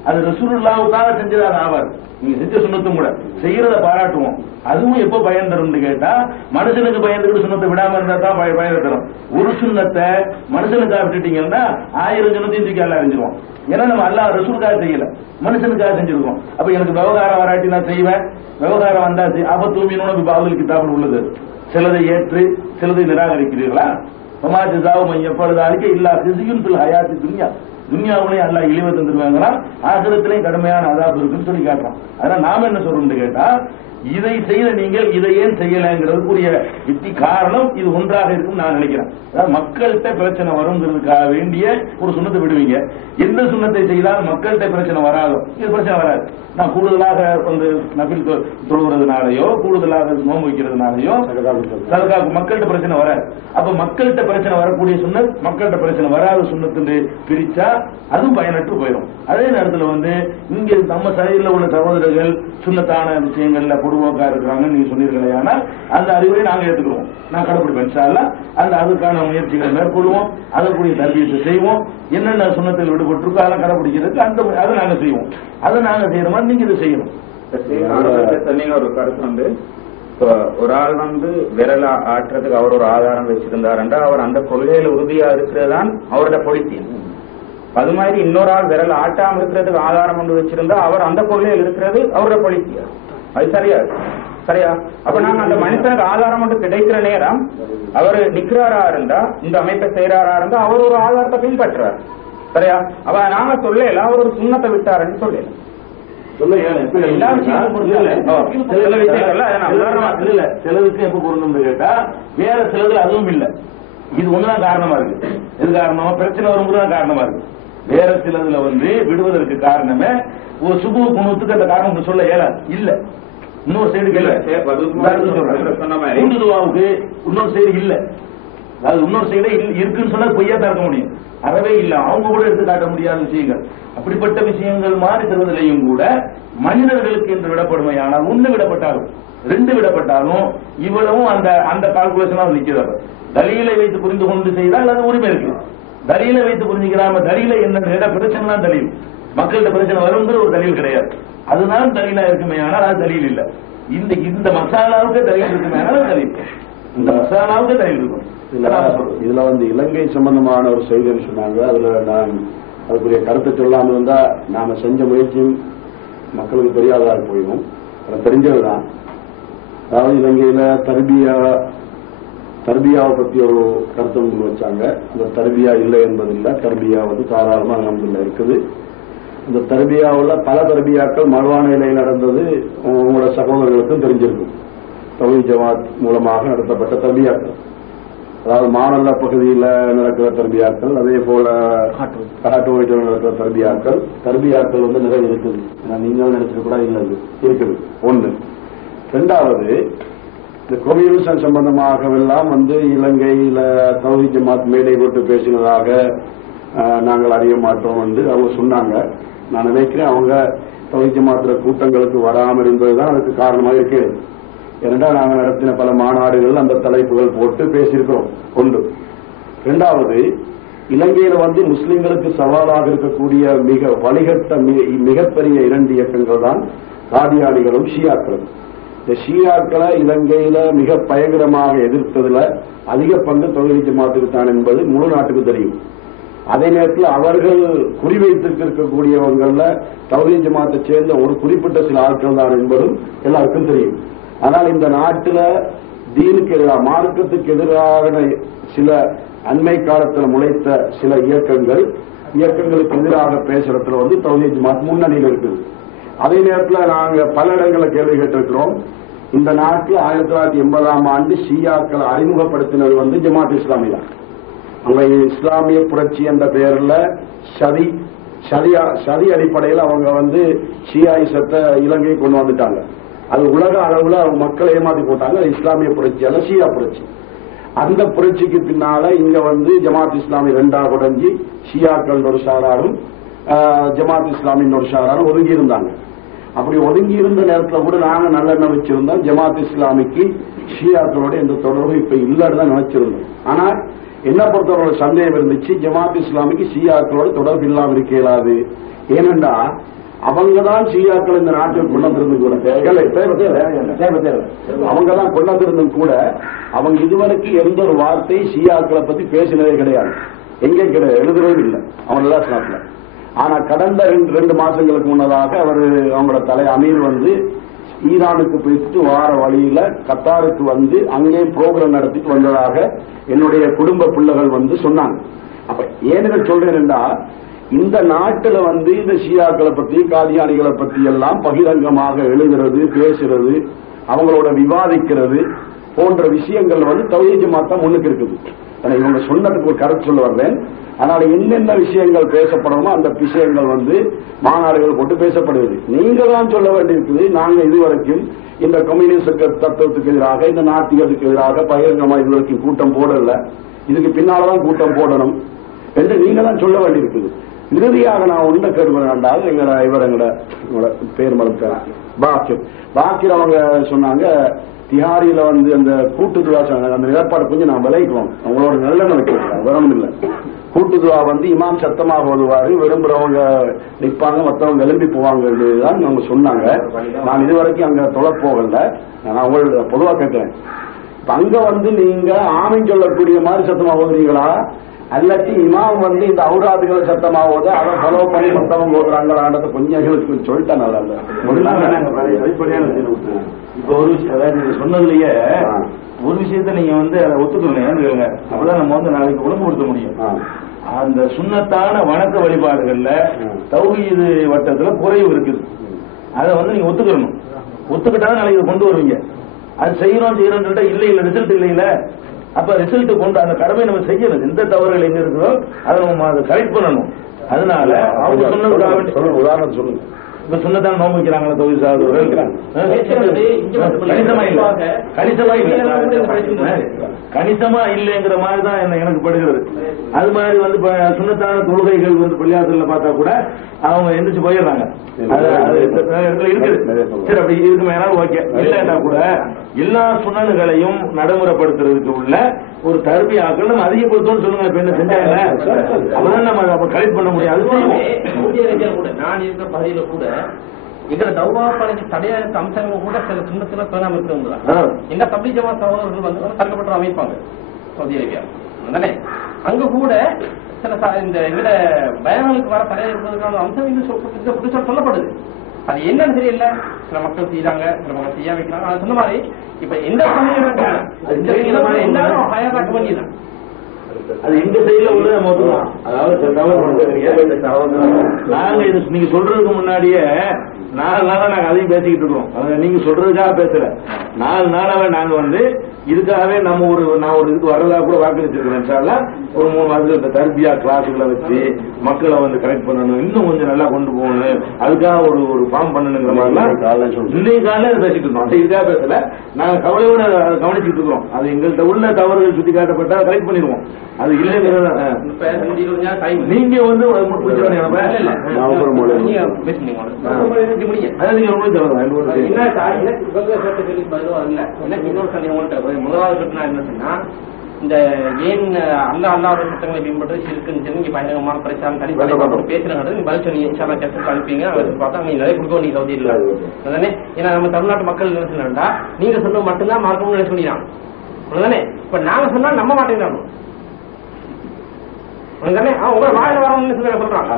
அது ரசூலுல்லாஹ்வுக்காக செஞ்சதாக ஆவார். நீங்க செஞ்ச சுண்ணத்தும் கூட செய்யறத பாராட்டுவோம். அதுவும் எப்ப பயன் தரும்னு கேட்டா, மனுஷனுக்கு பயந்துக்கிட்டு சுண்ணத்தை விடாம இருந்தா தான் பயன் தரும். ஒரு சுண்ணத்தை மனுஷனுக்காக விட்டுட்டீங்கன்னா 1000 சுண்ணத்தையும் தூக்கி அல்ல அறிஞ்சிருவோம். ஏன்னா நம்ம அல்லாஹ் ரசூலுக்காக செய்யல, மனுஷனுக்காக செஞ்சிருக்கோம். அப்ப எனக்கு விவகாரம் வராட்டி நான் செய்வேன், விவகாரம் வந்தா ஆபத்தூமினோட பாவல் கிதாபில் உள்ளது. சிலதை ஏற்று சிலதை நிராகரிக்கிறீர்களா? சமாஜாவும் எப்பொழுதாலுக்கு இல்லா கிசியும் சில ஹயாத்தி துன்யா, துன்யாவுலையும் அல்லா இழிவை தந்துருவாங்களா, ஆகிரத்திலையும் கடுமையான அதாபு இருக்குன்னு சொல்லி காட்டுறான். அதனால நாம என்ன சொல்றோம்னு கேட்டா, இதை செய்த நீங்கள் இதை ஏன் செய்யலங்கிறதுக்குரிய யுக்தி காரணம் இது ஒன்றாக இருக்கும் நான் நினைக்கிறேன். அதாவது மக்கள்கிட்ட பிரச்சனை வருங்கிறதுக்காக வேண்டிய ஒரு சுண்ணத்தை விடுவீங்க. எந்த சுண்ணத்தை செய்தால் மக்கள்கிட்ட பிரச்சனை வராதோ இது பிரச்சனை வராது. நான் கூடுதலாக வந்து நபில் தொழுகிறதுனாலயோ கூடுதலாக நோன்பு வைக்கிறதுனாலயோ சதகாக்கு மக்கள்கிட்ட பிரச்சனை வராது. அப்ப மக்கள்கிட்ட பிரச்சனை வரக்கூடிய சுண்ணத் மக்கள்கிட்ட பிரச்சனை வராத சுண்ணத்து பிரிச்சா அதுவும் பயனற்று போயிடும். அதே நேரத்தில் வந்து இங்க நம்ம சைடில் உள்ள சகோதரர்கள் சுண்ணத்தான விஷயங்கள்ல பொதுவாக்கா இருக்கிறாங்கன்னு நீங்க சொன்னீர்களே, ஆனால் அந்த அறிவுரை நாங்க ஏற்றுக்கிறோம், நான் கடைபிடிப்பேன். அந்த அதுக்கான முயற்சிகளை மேற்கொள்வோம், அதற்குரிய தர்பியத்தை செய்வோம். என்னென்ன சுண்ணத்தில் விடுபட்டிருக்கோ அதெல்லாம் கடைபிடிக்கிறதுக்கு அதை நாங்க செய்வோம். அதை நாங்க செய்யற மாதிரி நீங்க இதை செய்யணும். சொன்னீங்க ஒரு கருத்து வந்து, ஒரு ஆள் வந்து விரல ஆட்டுறதுக்கு அவர் ஒரு ஆதாரம் வச்சிருந்தாருன்றா அவர் அந்த கொள்கையில உறுதியா இருக்கிறதான் அவரோட பொலித்தியம். அது மாதிரி இன்னொரு ஆள் விரல் ஆட்டாம இருக்கிறதுக்கு ஆதாரம் கொண்டு வச்சிருந்தா அவர் அந்த கொள்கையில் இருக்கிறது அவரோட பொலித்தியம். அது சரியா? சரியா? அப்ப நாங்க அந்த மனுஷனுக்கு ஆதாரம் மட்டும் கிடைக்கிற நேரம் அவர் நிக்கிறாரா இருந்தா, இந்த அமைப்பை செய்யறாரா இருந்தா அவர் ஒரு ஆதாரத்தை பின்பற்றுறார். சரியா? அப்ப நாங்க சொல்லல அவர் ஒரு சுண்ணத்தை விட்டாருன்னு சொல்லல. சிலருக்கு எப்ப பொருந்தும் கேட்டா வேற சிலது அதுவும் இல்ல. இது ஒண்ணுதான் காரணமா இருக்கு. இது காரணமா பிரச்சனை வரும்போதுதான் காரணமா இருக்கு. வேற சிலதுல வந்து விடுவதற்கு காரணமே ஒரு சுபு குணத்துக்கு அந்த காரணம் சொல்ல இயலாது இல்ல. இன்னொரு சைடு கூண்டுதுவாவுக்கு இன்னொரு சைடு இல்ல. அதாவது இன்னொரு சைடு இருக்குன்னு சொன்னா பொய்யா தரக்க முடியும், அறவே இல்ல. அவங்க கூட எடுத்து காட்ட முடியாத விஷயங்கள், அப்படிப்பட்ட விஷயங்கள் மாறி தருவதிலையும் கூட மனிதர்களுக்கு என்று விடப்படுமையானால் ஒண்ணு விடப்பட்டாலும் 2 விடப்பட்டாலும் இவ்வளவும் அந்த அந்த கால்குலேஷனா நிக்கிறார். தலீலை வைத்து புரிந்து கொண்டு செய்தால் அது உரிமை இருக்கு. தலீலை வைத்து புரிஞ்சுக்கிறாம தலீலை என்ன பிரச்சனை தான் தலீல், மக்கள்கிட்ட பிரச்சனை வருங்கிற ஒரு தலீல் கிடையாது. அதுதான் தலீலா இருக்குமே ஆனால் அது தலீல் இல்ல. இந்த மசாலாவுக்கு தலீல் இருக்குமே ஆனால் தலீல், இந்த மசாலாவுக்கு தலீல் இருக்கும். இதுல வந்து இலங்கை சம்பந்தமான ஒரு செய்தி சொன்னாங்க. அதுல நான் அதுக்குரிய கருத்தை சொல்லாமல் இருந்தா நாம செஞ்ச முயற்சியும் மக்களுக்கு தெரியாதா போயிடும். அதை தெரிஞ்சதுதான். அதாவது இலங்கையில தர்பியாவை பத்தி ஒரு கருத்து முன் வச்சாங்க. அந்த தர்பியா இல்லை என்பதில்லை, தர்பியா வந்து தாராளமா அல்ஹம்துலில்லாஹ் இருக்குது. இந்த தர்பியாவில் பல தர்பியாக்கள் மர்வான நிலையில் நடந்தது உங்களோட சகோதரர்களுக்கும் தெரிஞ்சிருக்கும். தௌஹீத் ஜமாத் மூலமாக நடத்தப்பட்ட தர்பியாக்கள், அதாவது மாநல்ல பகுதியில் நடக்கிற தர்பியாக்கள், அதே போல காட்டுவீட்டில் நடக்கிற தர்பியாக்கள் வந்து நிறைய இருக்குது. நீங்கள் நினைச்சது கூட இல்லை இருக்குது. ஒன்று. ரெண்டாவது, இந்த கம்யூனிசம் சம்பந்தமாகவெல்லாம் வந்து இலங்கையில தௌஹீத் ஜமாத் மேடை போட்டு பேசினதாக நாங்கள் அறிய மாட்டோம் என்று அவங்க சொன்னாங்க. நான் நினைக்கிறேன் அவங்க தௌஹீத் ஜமாத்துல கூட்டங்களுக்கு வராமல் இருந்ததுதான் அதுக்கு காரணமாக இருக்கிறது. ஏனென்றால் நாங்கள் நடத்தின பல மாநாடுகள் அந்த தலைப்புகள் போட்டு பேசியிருக்கிறோம். ஒன்று. ரெண்டாவது, இலங்கையில வந்து முஸ்லிம்களுக்கு சவாலாக இருக்கக்கூடிய மிக வழிகட்ட மிகப்பெரிய 2 இயக்கங்கள் தான் காதியானிகளும் ஷியாக்களும். இந்த ஷியாக்களை இலங்கையில மிக பயங்கரமாக எதிர்த்ததுல அதிக பங்கு தௌஹீத் ஜமாத்துக்கு தான் என்பது முழு நாட்டுக்கு தெரியும். அதே நேரத்தில் அவர்கள் குறிவைத்திருக்கக்கூடியவங்கள தௌஹீத் ஜமாத்தை சேர்ந்த ஒரு குறிப்பிட்ட சில ஆட்கள் தான் என்பதும் எல்லாருக்கும் தெரியும். ஆனால் இந்த நாட்டில் தீனுக்கு எதிராக, மார்க்கத்துக்கு எதிராக சில அண்மை காலத்தில் முளைத்த சில இயக்கங்களுக்கு எதிராக பேசுறதுல வந்து தௌஹீத் ஜமாத் முன்னணியில் இருக்குது. அதே நேரத்தில் நாங்க பல இடங்களில் கேள்வி கேட்டிருக்கிறோம். இந்த நாட்டில் 1980ஆம் ஆண்டு ஷியாக்களை அறிமுகப்படுத்தினது வந்து ஜமாத் இஸ்லாமி தான். அங்க இஸ்லாமிய புரட்சி என்ற பெயர்ல சதி அடிப்படையில் அவங்க வந்து ஷியாயிசத்தை இலங்கையை கொண்டு வந்துட்டாங்க. அது உலக அளவுல மக்களை ஏமாத்தி போட்டாங்க. இஸ்லாமிய புரட்சி அல்ல, ஷியா புரட்சி. அந்த புரட்சிக்கு பின்னால இங்க வந்து ஜமாத் இஸ்லாமி 2ஆக உடைஞ்சி ஷியாக்கள் ஒரு சாராரும் ஜமாத் இஸ்லாமின் ஒரு சாராரும் ஒதுங்கி இருந்தாங்க. அப்படி ஒதுங்கி இருந்த நேரத்தில் கூட நாங்க நல்லெண்ணம் வச்சிருந்தோம். ஜமாத் இஸ்லாமிக்கு ஷியாக்களோட எந்த தொடர்பும் இப்ப இல்லைன்னு தான் நினைச்சிருந்தோம். ஆனா என்ன பொறுத்தவரை சந்தேகம் இருந்துச்சு, ஜமாத் இஸ்லாமிக்கு ஷியாக்களோட தொடர்பு இல்லாம இருக்க இயலாது. ஏனென்றா அவங்கதான் ஷியாக்கள் இந்த நாட்டில் கொண்டு வந்திருந்தும் கூட அவங்கதான் கொண்டு வந்திருந்தும் கூட அவங்க இதுவரைக்கும் எந்த ஒரு வார்த்தை ஷியாக்களை பத்தி பேசினதே கிடையாது, எங்கே கிடையாது, எழுதுறதும் இல்லை அவங்க நிலாசனத்துல. ஆனா கடந்த 2 மாசங்களுக்கு முன்னதாக அவர் அவங்களோட தலை அமீர் வந்து ஈரானுக்கு போயிட்டு வார வழியில கத்தாருக்கு வந்து அங்கே புரோகிராம் நடத்திட்டு வந்ததாக என்னுடைய குடும்ப பிள்ளைகள் வந்து சொன்னாங்க. அப்ப ஏன்னு சொல்றேன் என்றா, இந்த நாட்டுல வந்து இந்த ஷியாக்களை பத்தி காதியானிகளை பத்தி எல்லாம் பகிரங்கமாக எழுதுறது, பேசுறது, அவங்களோட விவாதிக்கிறது போன்ற விஷயங்கள் வந்து தௌஹீத் ஜமாத் தான் முன்னுக்கு இருக்குது. இவங்க சொன்னதுக்கு ஒரு கருத்து சொல்ல வர்றேன். அதனால என்னென்ன விஷயங்கள் பேசப்படணுமோ அந்த விஷயங்கள் வந்து மாநாடுகள் போட்டு பேசப்படுவது. நீங்க தான் சொல்ல வேண்டியிருக்குது, நாங்க இதுவரைக்கும் இந்த கம்யூனிஸ்ட் தத்துவத்துக்கு எதிராக, இந்த நாத்திகத்துக்கு எதிராக பகிரங்கமா இதுவரைக்கும் கூட்டம் போடல, இதுக்கு பின்னால்தான் கூட்டம் போடணும் என்று நீங்க தான் சொல்ல வேண்டியிருக்குது. இறுதியாக நான் ஒன்றை கேட்கிறேன், எங்களோட பேர் மறுக்கிறேன் பாக்கிர் அவங்க சொன்னாங்க திஹாரியில வந்து அந்த கூட்டுதுவா அந்த ஏற்பாடு கொஞ்சம் நான் விளைவிக்குவோம், அவங்களோட நல்லெண்ணம் வைக்கிறேன், வரணும் இல்லை. கூட்டுதுவா வந்து இமாம் சத்தமாக ஓதுவாரு, விரும்புறவங்க நிற்பாங்க, மற்றவங்க எழும்பி போவாங்கதான் அவங்க சொன்னாங்க. நான் இதுவரைக்கும் அங்க தொலை போகல, நான் உங்களோட பொதுவா கேட்கிறேன். அங்க வந்து நீங்க ஆமீன் சொல்லக்கூடிய மாதிரி சத்தமா ஓதுறீங்களா, அல்லாட்டி இமாம் வந்து இந்த அவுராதுகளை சத்தமா ஓத அதை ஃபாலோ பண்ணி மற்றவங்க ஓதுறாங்களான்றத கொஞ்சம் எங்களுக்கு சொல்லிட்டா நல்லா இல்லை. இப்ப ஒரு விஷயம், அதாவது நீங்க சொன்னதுலயே ஒரு விஷயத்த நீங்க வந்து அதை ஒத்துக்கணும், அப்பதான் நம்ம வந்து நாளைக்கு ஒழுங்குபடுத்த முடியும். அந்த சுன்னத்தான வணக்க வழிபாடுகள்ல தௌஹீது வட்டத்துல குறைவு இருக்குது, அதை வந்து நீங்க ஒத்துக்கணும். ஒத்துக்கிட்டாதான் நாளைக்கு கொண்டு வருவீங்க. அது செய்யறோம் இல்ல ரிசல்ட் இல்லையில, அப்ப ரிசல்ட் கொண்டு அந்த கடமை நம்ம செய்யணும். எந்த தவறுகள் எங்க இருக்குதோ அதை நம்ம அதை கரெக்ட் பண்ணணும். அதனால அவங்க சொன்னதுக்காக உதாரணம் சொல்லுங்க. இப்ப சொன்னதான் நோம்பு வைக்கிறாங்களா தொழில் சாதவர்கள் கணிசமா இல்லைங்கிற மாதிரி தான் எனக்கு படுகிறது. அது மாதிரி வந்து சுண்ணத்தான தொழுகைகள் வந்து பள்ளியாத்துல பார்த்தா கூட அவங்க எந்திரிச்சு போயிடுறாங்க. இருக்குது சரி, அப்படி இருக்குமே ஓகே. இல்லைன்னா கூட எல்லா சுண்ணல்களையும் நடைமுறைப்படுத்துறதுக்கு உள்ள ஒரு தர்பியாக்கள் நம்ம அதிகப்படுத்தணும்னு சொல்லுங்க. இப்ப என்ன செஞ்சாங்க அப்பதான் நம்ம கலெக்ட் பண்ண முடியும். அது கூட நான் இருக்கிற பகுதியில கூட எங்களை தௌவா பணிக்கு தடையா இருக்க அம்சங்கள் கூட சில சுண்ணத்துல பேணாம இருக்கிறவங்க எங்க தப்லீக் ஜமாத் சகோதரர்கள் வந்து தடுக்கப்பட்டு அமைப்பாங்க சவுதி அரேபியா. அதனால அங்க கூட சில இந்த எங்கட பயணங்களுக்கு வர தடையா இருப்பதற்கான அம்சம் இன்னும் சொல்லப்படுது. அது என்னன்னு தெரியல, சில மக்கள் செய்யறாங்க, சில மக்கள் செய்ய வைக்கிறாங்க. அது சொன்ன மாதிரி இப்ப எந்த சமயம் எல்லாரும் ஹயாதாக்க வேண்டியதான். அது எங்க சைடுல உள்ள மொத்தம். அதாவது நாங்க இது நீங்க சொல்றதுக்கு முன்னாடியே 4 நாளா நாங்க அதையும் பேசிக்கிட்டு இருக்கோம். நீங்க சொல்றதுக்காக பேசல, 4 நாளாவே நாங்க வந்து இதுக்காகவே நான் ஒரு இதுக்கு வர்றதா கூட வாக்களிச்சிருக்கிறேன். ஒரு 3 மாதத்துக்கு இந்த தர்பியா கிளாஸுகளை வச்சு மக்களை வந்து கரெக்ட் பண்ணணும், இன்னும் கொஞ்சம் நல்லா கொண்டு போகணும், அதுக்காக ஒரு ஃபார்ம் பண்ணணுங்கிற மாதிரிலாம் இன்னைக்கு காலையில பேசிட்டு இருக்கோம். இதுக்காக பேசல, நாங்க கவலையோட கவனிச்சுட்டு இருக்கோம். அது எங்கள்கிட்ட உள்ள தவறுகள் சுட்டி காட்டப்பட்டா கரெக்ட் பண்ணிடுவோம். அது இல்லைங்கிறத நீங்க வந்து முதலாவது என்ன சொன்னா, இந்த ஏன் அல்லாத சட்டங்களை பின்பற்ற இருக்குன்னு சொல்லி பயங்கரமான பிரச்சாரம் தனி பேசுறாங்க. நீ பதில் சொன்னீங்க கஷ்டத்தை அனுப்பிங்க, பார்த்தா நீங்க நிறைய கொடுக்க வேண்டிய சவுதி இல்லை அதானே. ஏன்னா நம்ம தமிழ்நாட்டு மக்கள் என்ன சொன்னா, நீங்க சொன்ன மட்டும்தான் மார்க்கம்னு சொல்லிடுறாங்க அதானே. இப்ப நாங்க சொன்னா நம்ப மாட்டேங்கிறாங்க. உங்க வாயில வரணும்னு சொல்றாங்க.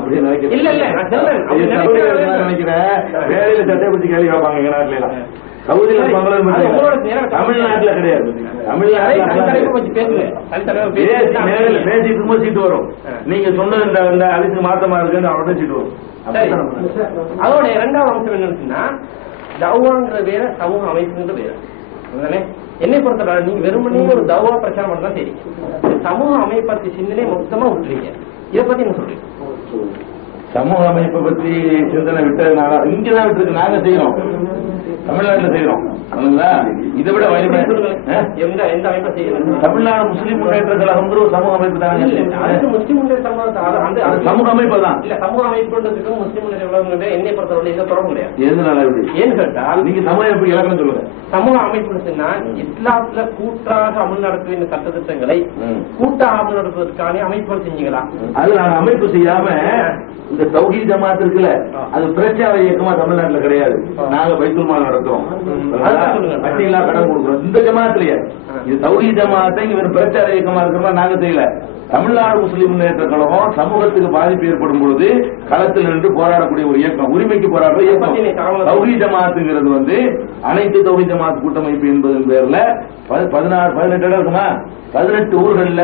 இல்ல இல்ல நான் நினைக்கிறேன் வேலையில சட்டை பிடிச்சி கேள்வி கேட்பாங்க. சவுதியில தமிழ்நாட்டுல கிடையாது. பேசிட்டு சீட்டு வரும். நீங்க சொன்னது இந்த அதுக்கு மாத்தமா இருக்குன்னு அவரோட சீட்டு வரும். அதோட 2வது அம்சம் என்னன்னா, தௌவாங்கிற வேற, சமூக அமைப்புங்கிற வேற. என்னை பொறுத்தவரை நீங்க வெறுமனே ஒரு தௌவா பிரச்சாரம் பண்ணலாம் சரி, சமூக அமைப்பை சிந்தனை மொத்தமா விட்டுறீங்க. இதை பத்தி என்ன சொல்றீங்க? சமூக அமைப்பை பத்தி சிந்தனை விட்டதுனால இங்கதான் விட்டுருக்கு, நாங்க செய்யறோம். தமிழ்நாட்டுல செய்யறோம். இதை விட வலிமை எந்த அமைப்பை செய்யணும்? தமிழ்நாடு முஸ்லீம் முன்னேற்ற கழகம் ஒரு சமூக அமைப்பு தானே. முஸ்லீம் முன்னேற்ற சமூக அமைப்பு தான். இல்ல சமூக அமைப்புன்றதுக்கும் முஸ்லீம் முன்னேற்ற கழகம் என்னை பொறுத்தவரை எந்த தொடர்பு கிடையாது. எதனால இப்படி? ஏன்னு கேட்டால் நீங்க சமூக அமைப்பு இலக்கணம் சொல்லுங்க. சமூக அமைப்புன்னு சொன்னா இஸ்லாத்துல கூட்டாக அமல் நடத்த வேண்டிய சட்டத்திட்டங்களை கூட்டாக அமல் நடத்துவதற்கான அமைப்புகள் செஞ்சீங்களா? அது நாங்க அமைப்பு செய்யாம இந்த தௌஹீத் ஜமாத் இருக்குல்ல, அது பிரச்சார இயக்கமா தமிழ்நாட்டுல கிடையாது. நாங்க பைத்துல் மால் நடத்துறோம், வட்டியில்லா கடன் கொடுக்குறோம். இந்த ஜமாத்திலேயே இது தௌஹீத் ஜமாத்தை இவர் பிரச்சார இயக்கமா இருக்கிற நாங்க செய்யல. தமிழ்நாடு முஸ்லீம் முன்னேற்ற கழகம் சமூகத்துக்கு பாதிப்பு ஏற்படும் பொழுது களத்தில் நின்று போராடக்கூடிய ஒரு இயக்கம், உரிமைக்கு போராடுற இயக்கம். தௌஹீத் ஜமாத்துங்கிறது அனைத்து தௌஹீத் ஜமாத் கூட்டமைப்பு என்பதன் பேர்ல 18 இடம் இருக்குமா, 18 ஊர்கள்ல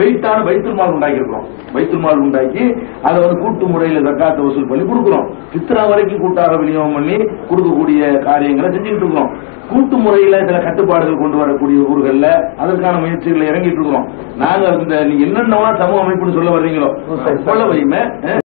வெயிட்டான பைத்துல் மால் உண்டாக்கி இருக்கிறோம். பைத்துல் மால் உண்டாக்கி அதை கூட்டு முறையில ஜக்காத்தை வசூல் பண்ணி கொடுக்கிறோம். பித்ரா வரைக்கும் கூட்டாக விநியோகம் பண்ணி கொடுக்கக்கூடிய காரியங்களை செஞ்சுக்கிட்டு இருக்கிறோம். கூட்டு முறையில சில கட்டுப்பாடுகள் கொண்டு வரக்கூடிய ஊர்கள்ல அதற்கான முயற்சிகளை இறங்கிட்டு இருக்கிறோம். நாங்க நீங்க என்னென்ன சமூக அமைப்புன்னு சொல்ல வர்றீங்களோ சொல்ல வரையுமே